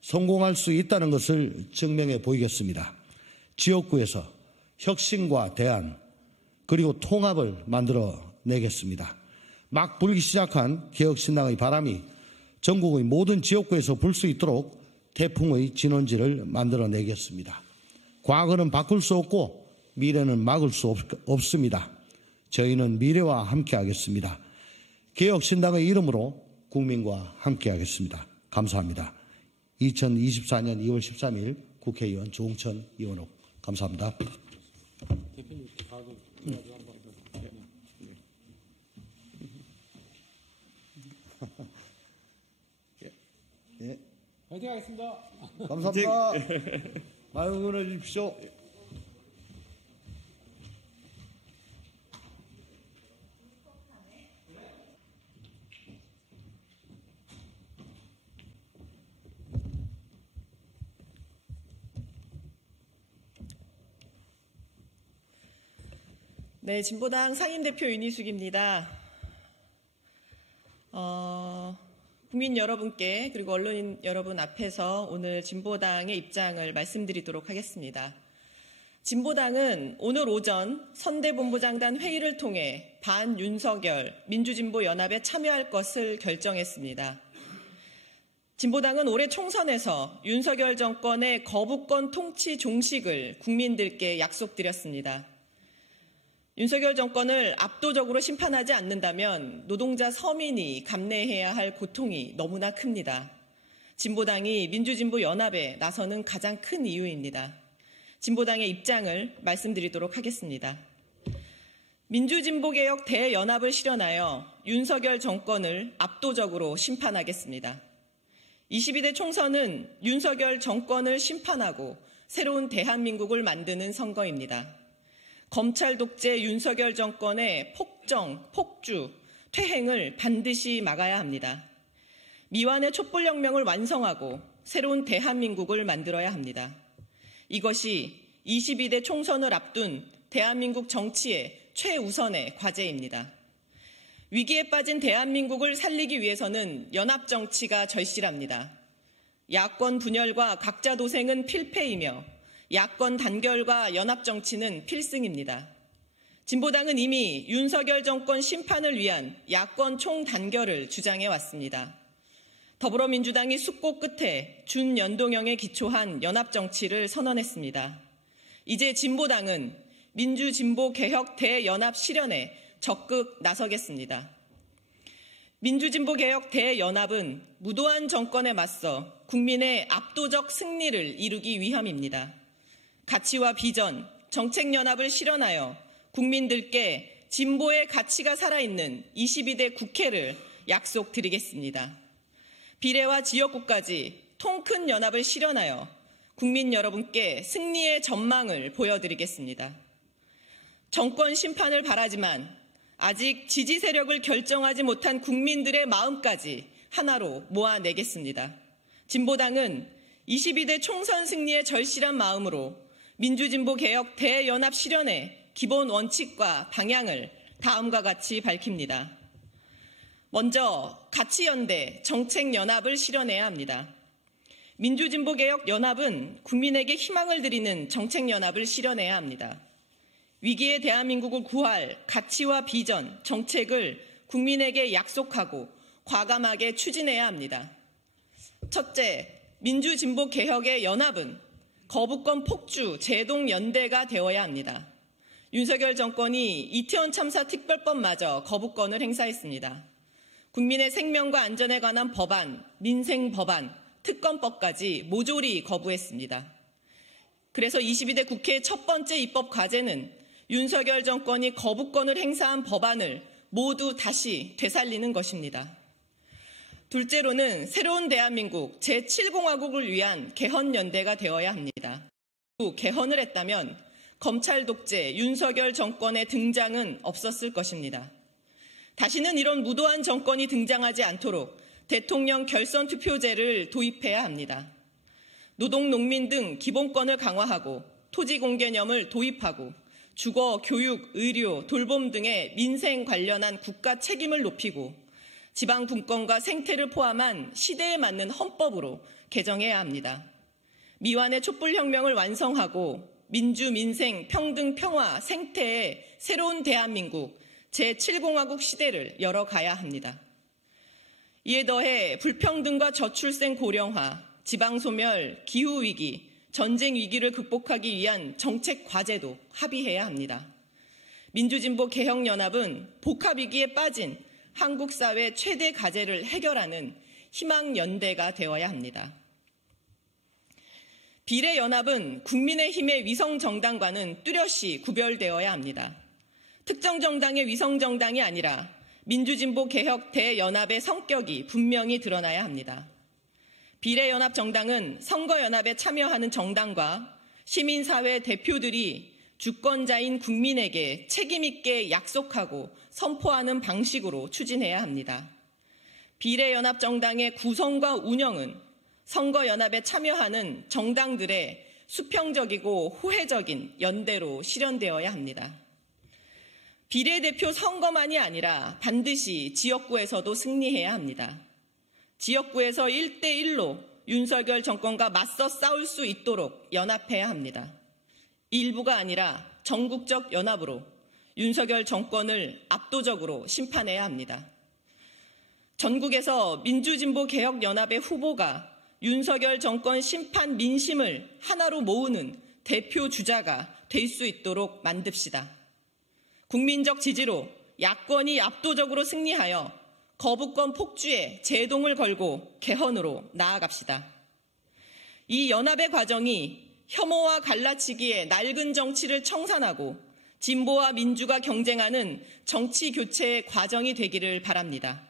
성공할 수 있다는 것을 증명해 보이겠습니다. 지역구에서 혁신과 대안 그리고 통합을 만들어내겠습니다. 막 불기 시작한 개혁신당의 바람이 전국의 모든 지역구에서 불 수 있도록 태풍의 진원지를 만들어내겠습니다. 과거는 바꿀 수 없고 미래는 막을 수 없습니다. 저희는 미래와 함께하겠습니다. 개혁신당의 이름으로 국민과 함께하겠습니다. 감사합니다. 2024년 2월 13일 국회의원 조홍천 이원욱 감사합니다. 예. 화이팅 하겠습니다. 감사합니다. 많이 응원해 주십시오. 네, 진보당 상임대표 윤희숙입니다. 국민 여러분께 그리고 언론인 여러분 앞에서 오늘 진보당의 입장을 말씀드리도록 하겠습니다. 진보당은 오늘 오전 선대본부장단 회의를 통해 반윤석열 민주진보연합에 참여할 것을 결정했습니다. 진보당은 올해 총선에서 윤석열 정권의 거부권 통치 종식을 국민들께 약속드렸습니다. 윤석열 정권을 압도적으로 심판하지 않는다면 노동자 서민이 감내해야 할 고통이 너무나 큽니다. 진보당이 민주진보연합에 나서는 가장 큰 이유입니다. 진보당의 입장을 말씀드리도록 하겠습니다. 민주진보개혁 대연합을 실현하여 윤석열 정권을 압도적으로 심판하겠습니다. 22대 총선은 윤석열 정권을 심판하고 새로운 대한민국을 만드는 선거입니다. 검찰 독재 윤석열 정권의 폭정, 폭주, 퇴행을 반드시 막아야 합니다. 미완의 촛불혁명을 완성하고 새로운 대한민국을 만들어야 합니다. 이것이 22대 총선을 앞둔 대한민국 정치의 최우선의 과제입니다. 위기에 빠진 대한민국을 살리기 위해서는 연합정치가 절실합니다. 야권 분열과 각자 도생은 필패이며 야권 단결과 연합정치는 필승입니다. 진보당은 이미 윤석열 정권 심판을 위한 야권 총단결을 주장해왔습니다. 더불어민주당이 숙고 끝에 준연동형에 기초한 연합정치를 선언했습니다. 이제 진보당은 민주진보개혁 대연합 실현에 적극 나서겠습니다. 민주진보개혁 대연합은 무도한 정권에 맞서 국민의 압도적 승리를 이루기 위함입니다. 가치와 비전, 정책연합을 실현하여 국민들께 진보의 가치가 살아있는 22대 국회를 약속드리겠습니다. 비례와 지역구까지 통큰 연합을 실현하여 국민 여러분께 승리의 전망을 보여드리겠습니다. 정권 심판을 바라지만 아직 지지 세력을 결정하지 못한 국민들의 마음까지 하나로 모아내겠습니다. 진보당은 22대 총선 승리의 절실한 마음으로 민주진보개혁 대연합 실현의 기본 원칙과 방향을 다음과 같이 밝힙니다. 먼저 가치연대, 정책연합을 실현해야 합니다. 민주진보개혁연합은 국민에게 희망을 드리는 정책연합을 실현해야 합니다. 위기의 대한민국을 구할 가치와 비전, 정책을 국민에게 약속하고 과감하게 추진해야 합니다. 첫째, 민주진보개혁의 연합은 거부권 폭주, 제동연대가 되어야 합니다. 윤석열 정권이 이태원 참사 특별법마저 거부권을 행사했습니다. 국민의 생명과 안전에 관한 법안, 민생법안, 특검법까지 모조리 거부했습니다. 그래서 22대 국회의 첫 번째 입법 과제는 윤석열 정권이 거부권을 행사한 법안을 모두 다시 되살리는 것입니다. 둘째로는 새로운 대한민국 제7공화국을 위한 개헌연대가 되어야 합니다. 개헌을 했다면 검찰 독재 윤석열 정권의 등장은 없었을 것입니다. 다시는 이런 무도한 정권이 등장하지 않도록 대통령 결선 투표제를 도입해야 합니다. 노동, 농민 등 기본권을 강화하고 토지공 개념을 도입하고 주거, 교육, 의료, 돌봄 등의 민생 관련한 국가 책임을 높이고 지방 분권과 생태를 포함한 시대에 맞는 헌법으로 개정해야 합니다. 미완의 촛불혁명을 완성하고 민주, 민생, 평등, 평화, 생태의 새로운 대한민국 제7공화국 시대를 열어가야 합니다. 이에 더해 불평등과 저출생 고령화, 지방소멸, 기후위기, 전쟁 위기를 극복하기 위한 정책 과제도 합의해야 합니다. 민주진보 개혁연합은 복합위기에 빠진 한국 사회 최대 과제를 해결하는 희망연대가 되어야 합니다. 비례연합은 국민의힘의 위성정당과는 뚜렷이 구별되어야 합니다. 특정 정당의 위성정당이 아니라 민주진보 개혁 대연합의 성격이 분명히 드러나야 합니다. 비례연합 정당은 선거연합에 참여하는 정당과 시민사회 대표들이 주권자인 국민에게 책임있게 약속하고 선포하는 방식으로 추진해야 합니다. 비례연합 정당의 구성과 운영은 선거연합에 참여하는 정당들의 수평적이고 호혜적인 연대로 실현되어야 합니다. 비례대표 선거만이 아니라 반드시 지역구에서도 승리해야 합니다. 지역구에서 1대1로 윤석열 정권과 맞서 싸울 수 있도록 연합해야 합니다. 일부가 아니라 전국적 연합으로 윤석열 정권을 압도적으로 심판해야 합니다. 전국에서 민주진보개혁연합의 후보가 윤석열 정권 심판 민심을 하나로 모으는 대표 주자가 될 수 있도록 만듭시다. 국민적 지지로 야권이 압도적으로 승리하여 거부권 폭주에 제동을 걸고 개헌으로 나아갑시다. 이 연합의 과정이 혐오와 갈라치기의 낡은 정치를 청산하고 진보와 민주가 경쟁하는 정치 교체의 과정이 되기를 바랍니다.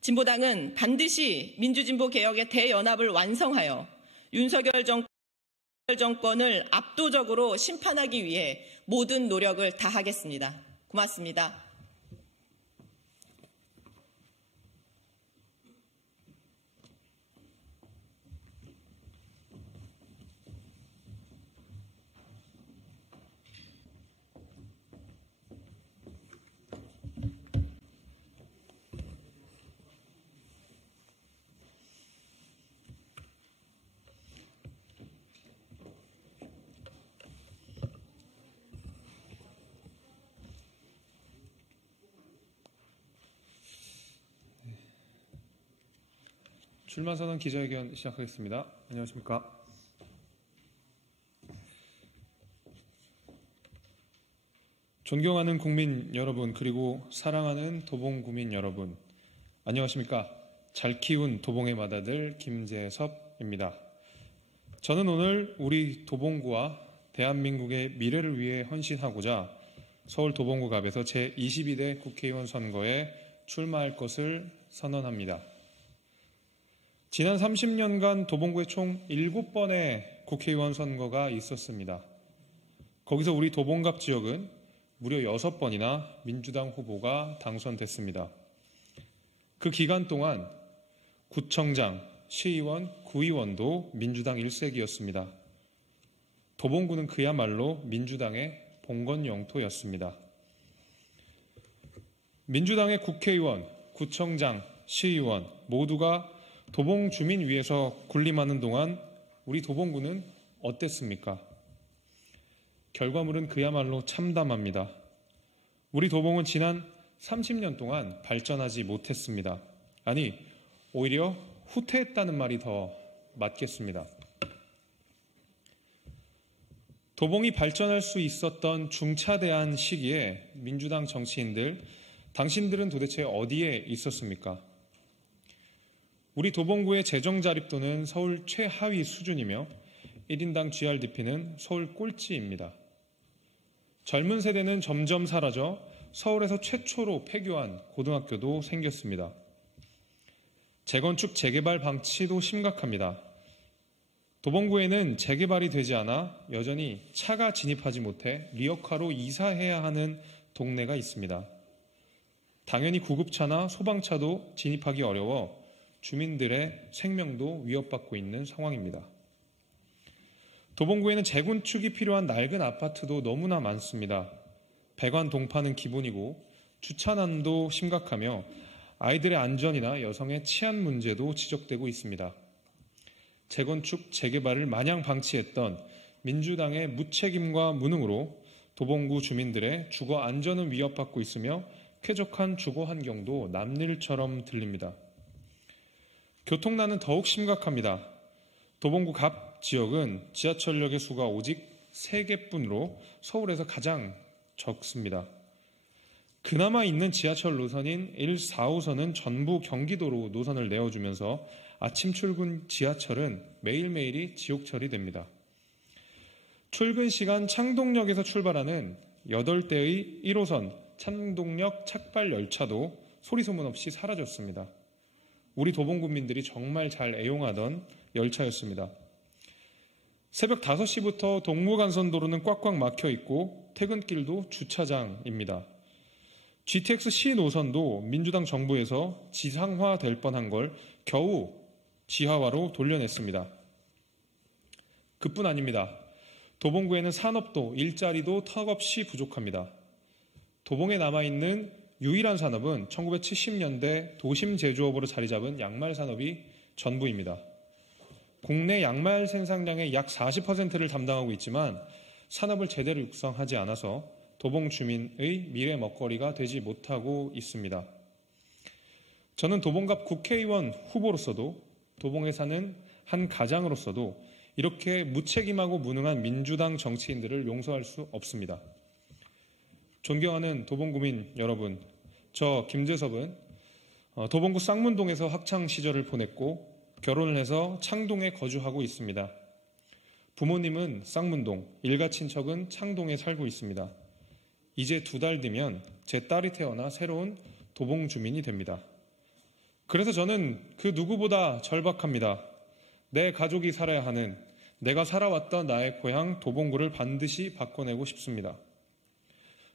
진보당은 반드시 민주진보개혁의 대연합을 완성하여 윤석열 정권을 압도적으로 심판하기 위해 모든 노력을 다하겠습니다. 고맙습니다. 출마선언 기자회견 시작하겠습니다. 안녕하십니까. 존경하는 국민 여러분, 그리고 사랑하는 도봉구민 여러분, 안녕하십니까. 잘 키운 도봉의 맏아들 김재섭입니다. 저는 오늘 우리 도봉구와 대한민국의 미래를 위해 헌신하고자 서울 도봉구갑에서 제22대 국회의원 선거에 출마할 것을 선언합니다. 지난 30년간 도봉구에 총 7번의 국회의원 선거가 있었습니다. 거기서 우리 도봉갑 지역은 무려 6번이나 민주당 후보가 당선됐습니다. 그 기간 동안 구청장, 시의원, 구의원도 민주당 일색이었습니다. 도봉구는 그야말로 민주당의 봉건 영토였습니다. 민주당의 국회의원, 구청장, 시의원 모두가 도봉 주민 위해서 군림하는 동안 우리 도봉구는 어땠습니까? 결과물은 그야말로 참담합니다. 우리 도봉은 지난 30년 동안 발전하지 못했습니다. 아니, 오히려 후퇴했다는 말이 더 맞겠습니다. 도봉이 발전할 수 있었던 중차대한 시기에 민주당 정치인들, 당신들은 도대체 어디에 있었습니까? 우리 도봉구의 재정 자립도는 서울 최하위 수준이며 1인당 GRDP는 서울 꼴찌입니다. 젊은 세대는 점점 사라져 서울에서 최초로 폐교한 고등학교도 생겼습니다. 재건축, 재개발 방치도 심각합니다. 도봉구에는 재개발이 되지 않아 여전히 차가 진입하지 못해 리어카로 이사해야 하는 동네가 있습니다. 당연히 구급차나 소방차도 진입하기 어려워 주민들의 생명도 위협받고 있는 상황입니다. 도봉구에는 재건축이 필요한 낡은 아파트도 너무나 많습니다. 배관 동파는 기본이고 주차난도 심각하며 아이들의 안전이나 여성의 치안 문제도 지적되고 있습니다. 재건축, 재개발을 마냥 방치했던 민주당의 무책임과 무능으로 도봉구 주민들의 주거 안전은 위협받고 있으며 쾌적한 주거 환경도 남일처럼 들립니다. 교통난은 더욱 심각합니다. 도봉구 갑 지역은 지하철역의 수가 오직 3개뿐으로 서울에서 가장 적습니다. 그나마 있는 지하철 노선인 1, 4호선은 전부 경기도로 노선을 내어주면서 아침 출근 지하철은 매일매일이 지옥철이 됩니다. 출근 시간 창동역에서 출발하는 8대의 1호선 창동역 착발 열차도 소리소문 없이 사라졌습니다. 우리 도봉구민들이 정말 잘 애용하던 열차였습니다. 새벽 5시부터 동부간선도로는 꽉꽉 막혀 있고 퇴근길도 주차장입니다. GTX C 노선도 민주당 정부에서 지상화될 뻔한 걸 겨우 지하화로 돌려냈습니다. 그뿐 아닙니다. 도봉구에는 산업도 일자리도 턱없이 부족합니다. 도봉에 남아있는 유일한 산업은 1970년대 도심 제조업으로 자리 잡은 양말 산업이 전부입니다. 국내 양말 생산량의 약 40%를 담당하고 있지만 산업을 제대로 육성하지 않아서 도봉 주민의 미래 먹거리가 되지 못하고 있습니다. 저는 도봉갑 국회의원 후보로서도 도봉에 사는 한 가장으로서도 이렇게 무책임하고 무능한 민주당 정치인들을 용서할 수 없습니다. 존경하는 도봉구민 여러분, 저 김재섭은 도봉구 쌍문동에서 학창 시절을 보냈고 결혼을 해서 창동에 거주하고 있습니다. 부모님은 쌍문동, 일가 친척은 창동에 살고 있습니다. 이제 2달 뒤면 제 딸이 태어나 새로운 도봉 주민이 됩니다. 그래서 저는 그 누구보다 절박합니다. 내 가족이 살아야 하는, 내가 살아왔던 나의 고향 도봉구를 반드시 바꿔내고 싶습니다.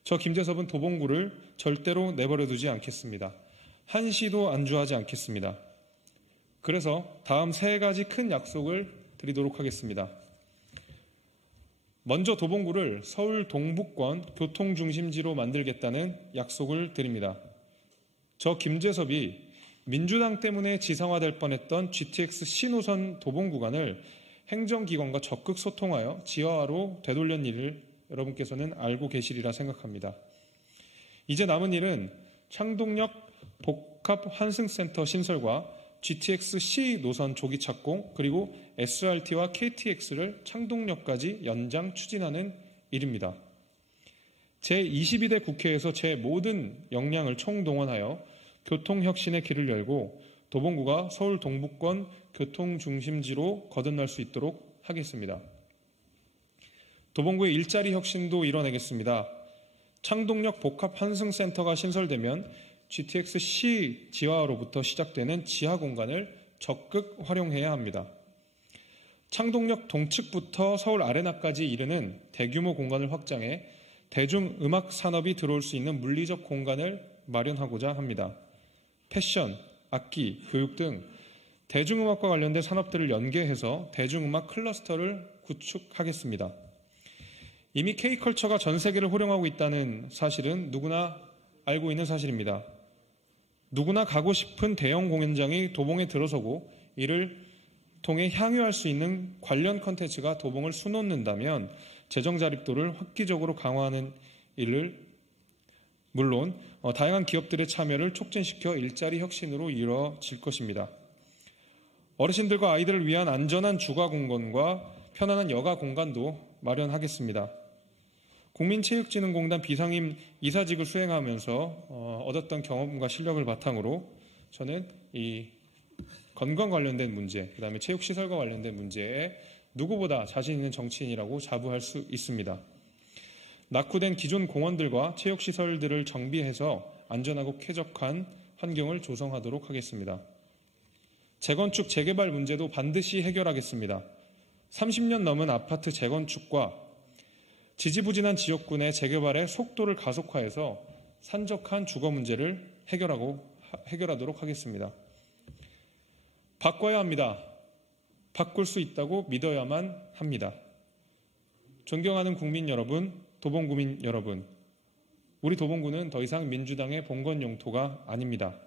저 김재섭은 도봉구를 절대로 내버려두지 않겠습니다. 한시도 안주하지 않겠습니다. 그래서 다음 3가지 큰 약속을 드리도록 하겠습니다. 먼저 도봉구를 서울 동북권 교통중심지로 만들겠다는 약속을 드립니다. 저 김재섭이 민주당 때문에 지상화될 뻔했던 GTX C노선 도봉 구간을 행정기관과 적극 소통하여 지하화로 되돌린 일을 여러분께서는 알고 계시리라 생각합니다. 이제 남은 일은 창동역 복합환승센터 신설과 GTX C 노선 조기 착공, 그리고 SRT와 KTX를 창동역까지 연장 추진하는 일입니다. 제22대 국회에서 제 모든 역량을 총동원하여 교통혁신의 길을 열고 도봉구가 서울 동북권 교통중심지로 거듭날 수 있도록 하겠습니다. 도봉구의 일자리 혁신도 이뤄내겠습니다. 창동역 복합환승센터가 신설되면 GTX C 지하로부터 시작되는 지하 공간을 적극 활용해야 합니다. 창동역 동측부터 서울 아레나까지 이르는 대규모 공간을 확장해 대중음악 산업이 들어올 수 있는 물리적 공간을 마련하고자 합니다. 패션, 악기, 교육 등 대중음악과 관련된 산업들을 연계해서 대중음악 클러스터를 구축하겠습니다. 이미 K컬처가 전 세계를 호령하고 있다는 사실은 누구나 알고 있는 사실입니다. 누구나 가고 싶은 대형 공연장이 도봉에 들어서고 이를 통해 향유할 수 있는 관련 컨텐츠가 도봉을 수놓는다면 재정 자립도를 획기적으로 강화하는 일을 물론 다양한 기업들의 참여를 촉진시켜 일자리 혁신으로 이루어질 것입니다. 어르신들과 아이들을 위한 안전한 주거 공간과 편안한 여가 공간도 마련하겠습니다. 국민체육진흥공단 비상임 이사직을 수행하면서 얻었던 경험과 실력을 바탕으로 저는 이 건강 관련된 문제, 그다음에 체육시설과 관련된 문제에 누구보다 자신 있는 정치인이라고 자부할 수 있습니다. 낙후된 기존 공원들과 체육시설들을 정비해서 안전하고 쾌적한 환경을 조성하도록 하겠습니다. 재건축, 재개발 문제도 반드시 해결하겠습니다. 30년 넘은 아파트 재건축과 지지부진한 지역군의 재개발의 속도를 가속화해서 산적한 주거 문제를 해결하도록 하겠습니다. 바꿔야 합니다. 바꿀 수 있다고 믿어야만 합니다. 존경하는 국민 여러분, 도봉구민 여러분, 우리 도봉구는 더 이상 민주당의 봉건 용토가 아닙니다.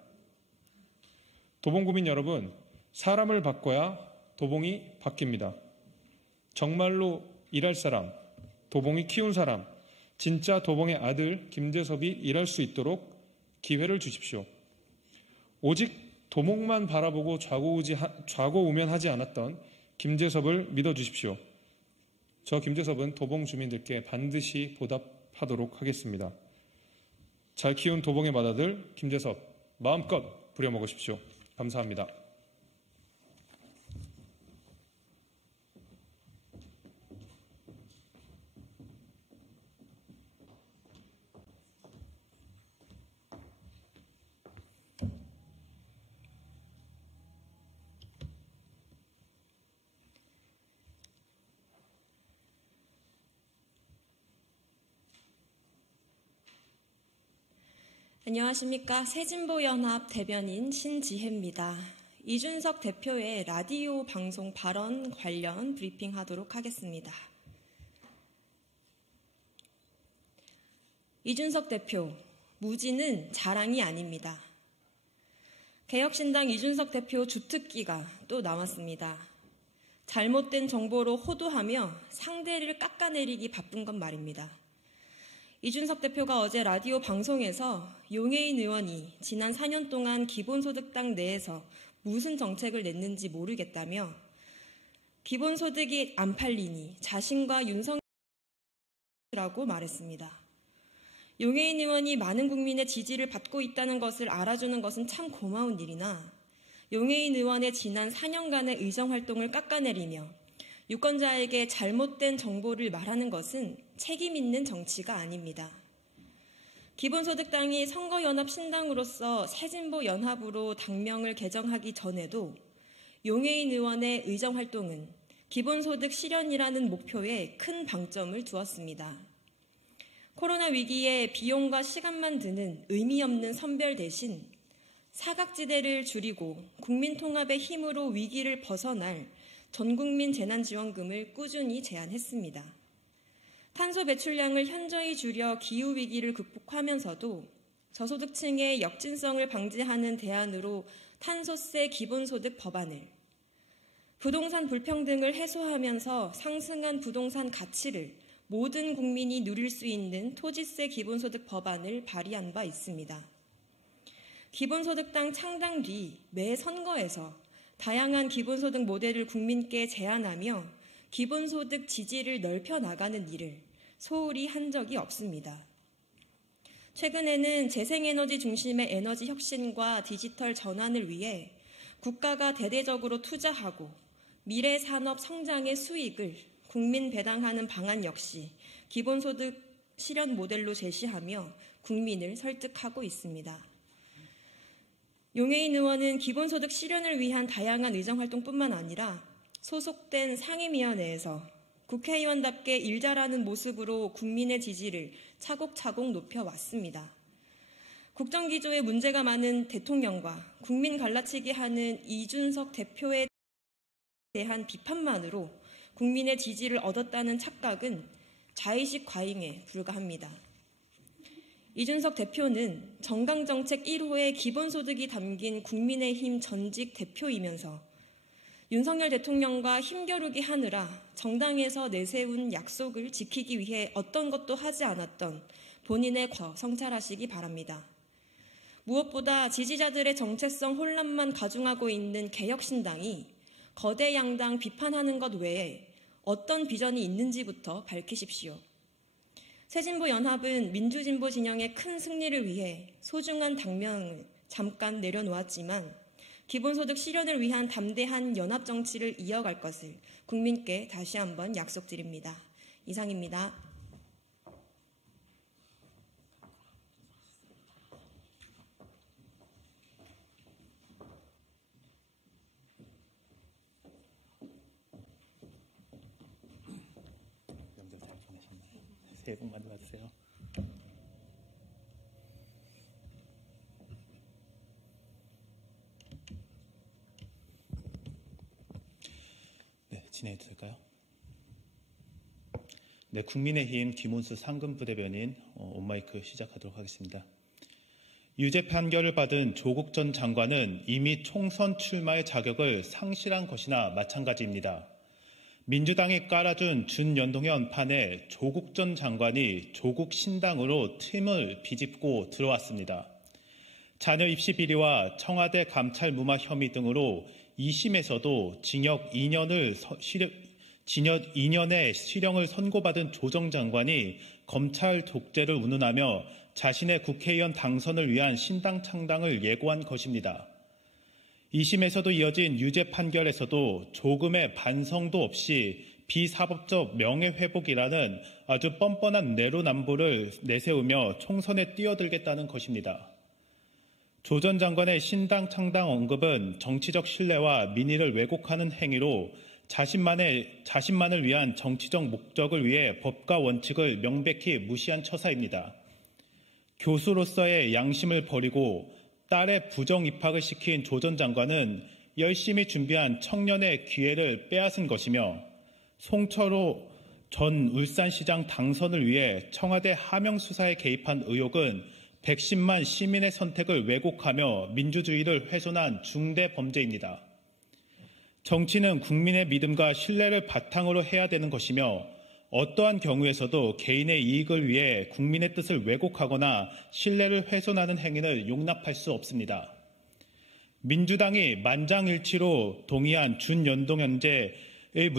도봉구민 여러분, 사람을 바꿔야 도봉이 바뀝니다. 정말로 일할 사람, 도봉이 키운 사람, 진짜 도봉의 아들 김재섭이 일할 수 있도록 기회를 주십시오. 오직 도봉만 바라보고 좌고우면하지 않았던 김재섭을 믿어주십시오. 저 김재섭은 도봉 주민들께 반드시 보답하도록 하겠습니다. 잘 키운 도봉의 맏아들 김재섭, 마음껏 부려먹으십시오. 감사합니다. 안녕하십니까. 새진보연합 대변인 신지혜입니다. 이준석 대표의 라디오 방송 발언 관련 브리핑하도록 하겠습니다. 이준석 대표, 무지는 자랑이 아닙니다. 개혁신당 이준석 대표 주특기가 또 나왔습니다. 잘못된 정보로 호도하며 상대를 깎아내리기 바쁜 건 말입니다. 이준석 대표가 어제 라디오 방송에서 용해인 의원이 지난 4년 동안 기본소득당 내에서 무슨 정책을 냈는지 모르겠다며 기본소득이 안 팔리니 자신과 윤석열이라고 말했습니다. 용해인 의원이 많은 국민의 지지를 받고 있다는 것을 알아주는 것은 참 고마운 일이나 용해인 의원의 지난 4년간의 의정활동을 깎아내리며 유권자에게 잘못된 정보를 말하는 것은 책임 있는 정치가 아닙니다. 기본소득당이 선거연합신당으로서 새진보연합으로 당명을 개정하기 전에도 용해인 의원의 의정활동은 기본소득 실현이라는 목표에 큰 방점을 두었습니다. 코로나 위기에 비용과 시간만 드는 의미 없는 선별 대신 사각지대를 줄이고 국민통합의 힘으로 위기를 벗어날 전국민 재난지원금을 꾸준히 제안했습니다. 탄소 배출량을 현저히 줄여 기후위기를 극복하면서도 저소득층의 역진성을 방지하는 대안으로 탄소세 기본소득 법안을, 부동산 불평등을 해소하면서 상승한 부동산 가치를 모든 국민이 누릴 수 있는 토지세 기본소득 법안을 발의한 바 있습니다. 기본소득당 창당 뒤 매 선거에서 다양한 기본소득 모델을 국민께 제안하며 기본소득 지지를 넓혀 나가는 일을 소홀히 한 적이 없습니다. 최근에는 재생에너지 중심의 에너지 혁신과 디지털 전환을 위해 국가가 대대적으로 투자하고 미래 산업 성장의 수익을 국민 배당하는 방안 역시 기본소득 실현 모델로 제시하며 국민을 설득하고 있습니다. 용해인 의원은 기본소득 실현을 위한 다양한 의정활동뿐만 아니라 소속된 상임위원회에서 국회의원답게 일 잘하는 모습으로 국민의 지지를 차곡차곡 높여왔습니다. 국정기조에 문제가 많은 대통령과 국민 갈라치기 하는 이준석 대표에 대한 비판만으로 국민의 지지를 얻었다는 착각은 자의식 과잉에 불과합니다. 이준석 대표는 정강정책 1호의 기본소득이 담긴 국민의힘 전직 대표이면서 윤석열 대통령과 힘겨루기 하느라 정당에서 내세운 약속을 지키기 위해 어떤 것도 하지 않았던 본인의 성찰하시기 바랍니다. 무엇보다 지지자들의 정체성 혼란만 가중하고 있는 개혁신당이 거대 양당 비판하는 것 외에 어떤 비전이 있는지부터 밝히십시오. 새진보연합은 민주진보 진영의 큰 승리를 위해 소중한 당명을 잠깐 내려놓았지만 기본소득 실현을 위한 담대한 연합정치를 이어갈 것을 국민께 다시 한번 약속드립니다. 이상입니다. 새해 복 많이 받으세요. 네, 진행해도 될까요? 네, 국민의힘 김훈수 상근부대변인 온마이크 시작하도록 하겠습니다. 유죄 판결을 받은 조국 전 장관은 이미 총선 출마의 자격을 상실한 것이나 마찬가지입니다. 민주당이 깔아준 준연동형 판에 조국 전 장관이 조국 신당으로 틈을 비집고 들어왔습니다. 자녀 입시 비리와 청와대 감찰 무마 혐의 등으로 2심에서도 징역 2년의 실형을 선고받은 조 전 장관이 검찰 독재를 운운하며 자신의 국회의원 당선을 위한 신당 창당을 예고한 것입니다. 2심에서도 이어진 유죄 판결에서도 조금의 반성도 없이 비사법적 명예회복이라는 아주 뻔뻔한 내로남불을 내세우며 총선에 뛰어들겠다는 것입니다. 조 전 장관의 신당 창당 언급은 정치적 신뢰와 민의를 왜곡하는 행위로 자신만을 위한 정치적 목적을 위해 법과 원칙을 명백히 무시한 처사입니다. 교수로서의 양심을 버리고 딸의 부정 입학을 시킨 조 전 장관은 열심히 준비한 청년의 기회를 빼앗은 것이며 송철호 전 울산시장 당선을 위해 청와대 하명 수사에 개입한 의혹은 110만 시민의 선택을 왜곡하며 민주주의를 훼손한 중대 범죄입니다. 정치는 국민의 믿음과 신뢰를 바탕으로 해야 되는 것이며 어떠한 경우에서도 개인의 이익을 위해 국민의 뜻을 왜곡하거나 신뢰를 훼손하는 행위를 용납할 수 없습니다. 민주당이 만장일치로 동의한 준연동형제의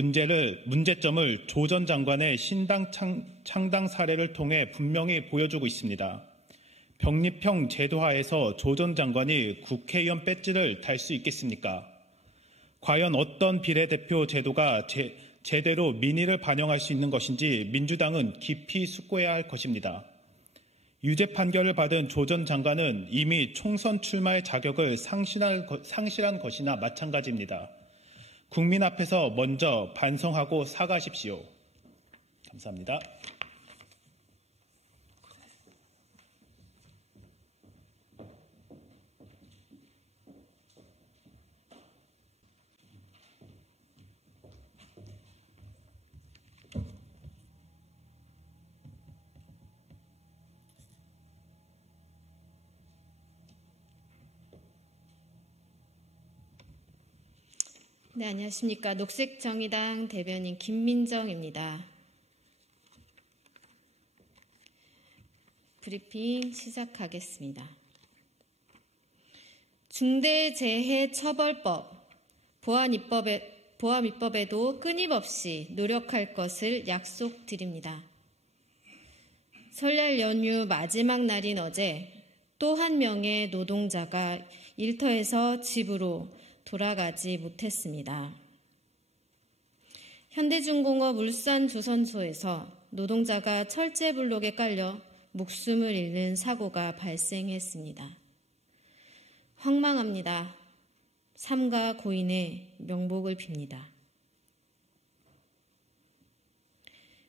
문제점을 조 전 장관의 신당 창당 사례를 통해 분명히 보여주고 있습니다. 병립형 제도하에서 조 전 장관이 국회의원 배지를 달 수 있겠습니까? 과연 어떤 비례대표 제도가 제대로 민의를 반영할 수 있는 것인지 민주당은 깊이 숙고해야 할 것입니다. 유죄 판결을 받은 조 전 장관은 이미 총선 출마의 자격을 상실한 것이나 마찬가지입니다. 국민 앞에서 먼저 반성하고 사과하십시오. 감사합니다. 네, 안녕하십니까. 녹색정의당 대변인 김민정입니다. 브리핑 시작하겠습니다. 중대재해처벌법, 보안 입법에도 끊임없이 노력할 것을 약속드립니다. 설날 연휴 마지막 날인 어제 또 한 명의 노동자가 일터에서 집으로 돌아가지 못했습니다. 현대중공업 울산조선소에서 노동자가 철제블록에 깔려 목숨을 잃는 사고가 발생했습니다. 황망합니다. 삼가 고인의 명복을 빕니다.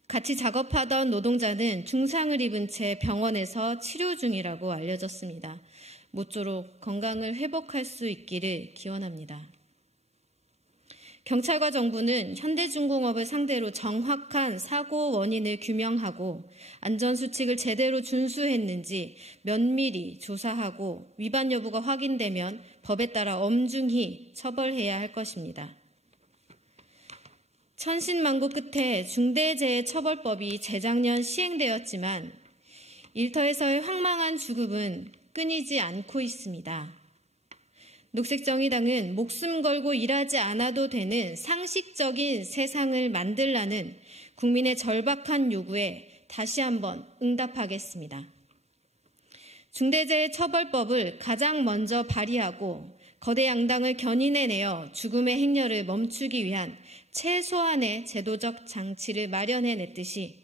같이 작업하던 노동자는 중상을 입은 채 병원에서 치료 중이라고 알려졌습니다. 모쪼록 건강을 회복할 수 있기를 기원합니다. 경찰과 정부는 현대중공업을 상대로 정확한 사고 원인을 규명하고 안전수칙을 제대로 준수했는지 면밀히 조사하고 위반 여부가 확인되면 법에 따라 엄중히 처벌해야 할 것입니다. 천신만고 끝에 중대재해처벌법이 재작년 시행되었지만 일터에서의 황망한 죽음은 끊이지 않고 있습니다. 녹색정의당은 목숨 걸고 일하지 않아도 되는 상식적인 세상을 만들라는 국민의 절박한 요구에 다시 한번 응답하겠습니다. 중대재해처벌법을 가장 먼저 발의하고 거대 양당을 견인해내어 죽음의 행렬을 멈추기 위한 최소한의 제도적 장치를 마련해냈듯이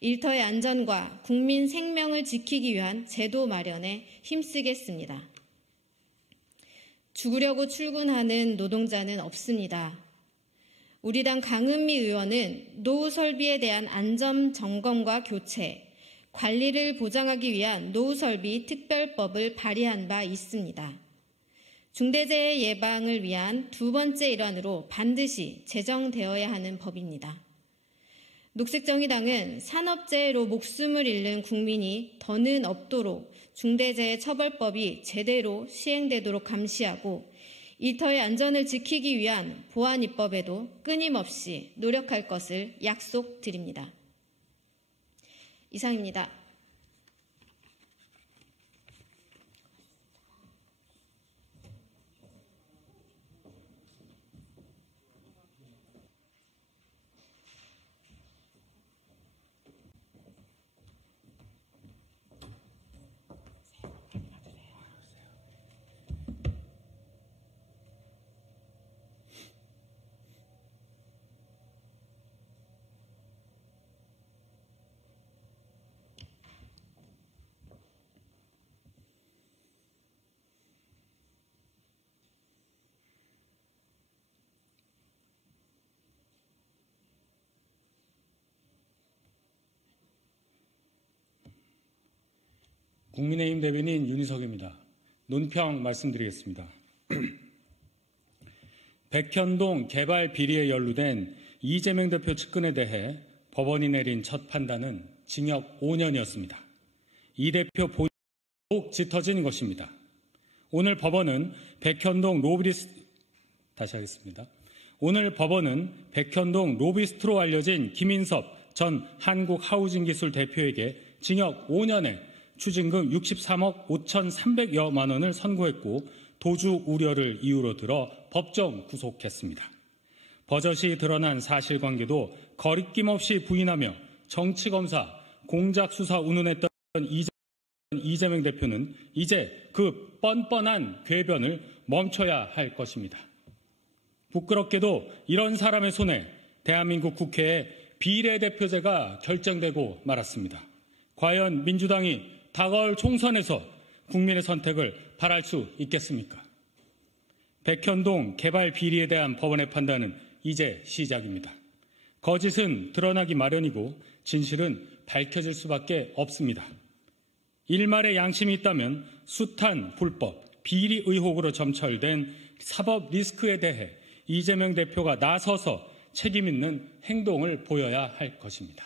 일터의 안전과 국민 생명을 지키기 위한 제도 마련에 힘쓰겠습니다. 죽으려고 출근하는 노동자는 없습니다. 우리 당 강은미 의원은 노후 설비에 대한 안전 점검과 교체, 관리를 보장하기 위한 노후 설비 특별법을 발의한 바 있습니다. 중대재해 예방을 위한 두 번째 일환으로 반드시 제정되어야 하는 법입니다. 녹색정의당은 산업재해로 목숨을 잃는 국민이 더는 없도록 중대재해처벌법이 제대로 시행되도록 감시하고 일터의 안전을 지키기 위한 보안 입법에도 끊임없이 노력할 것을 약속드립니다. 이상입니다. 국민의힘 대변인 윤희석입니다. 논평 말씀드리겠습니다. 백현동 개발 비리에 연루된 이재명 대표 측근에 대해 법원이 내린 첫 판단은 징역 5년이었습니다. 이 대표 본인이 더욱 짙어진 것입니다. 오늘 법원은 백현동 로비스트로 알려진 김인섭 전 한국하우징기술 대표에게 징역 5년에 추징금 63억 5,300여만 원을 선고했고 도주 우려를 이유로 들어 법정 구속했습니다. 버젓이 드러난 사실관계도 거리낌 없이 부인하며 정치검사, 공작수사 운운했던 이재명 대표는 이제 그 뻔뻔한 궤변을 멈춰야 할 것입니다. 부끄럽게도 이런 사람의 손에 대한민국 국회에 비례대표제가 결정되고 말았습니다. 과연 민주당이 다가올 총선에서 국민의 선택을 바랄 수 있겠습니까? 백현동 개발 비리에 대한 법원의 판단은 이제 시작입니다. 거짓은 드러나기 마련이고 진실은 밝혀질 수밖에 없습니다. 일말의 양심이 있다면 숱한 불법, 비리 의혹으로 점철된 사법 리스크에 대해 이재명 대표가 나서서 책임 있는 행동을 보여야 할 것입니다.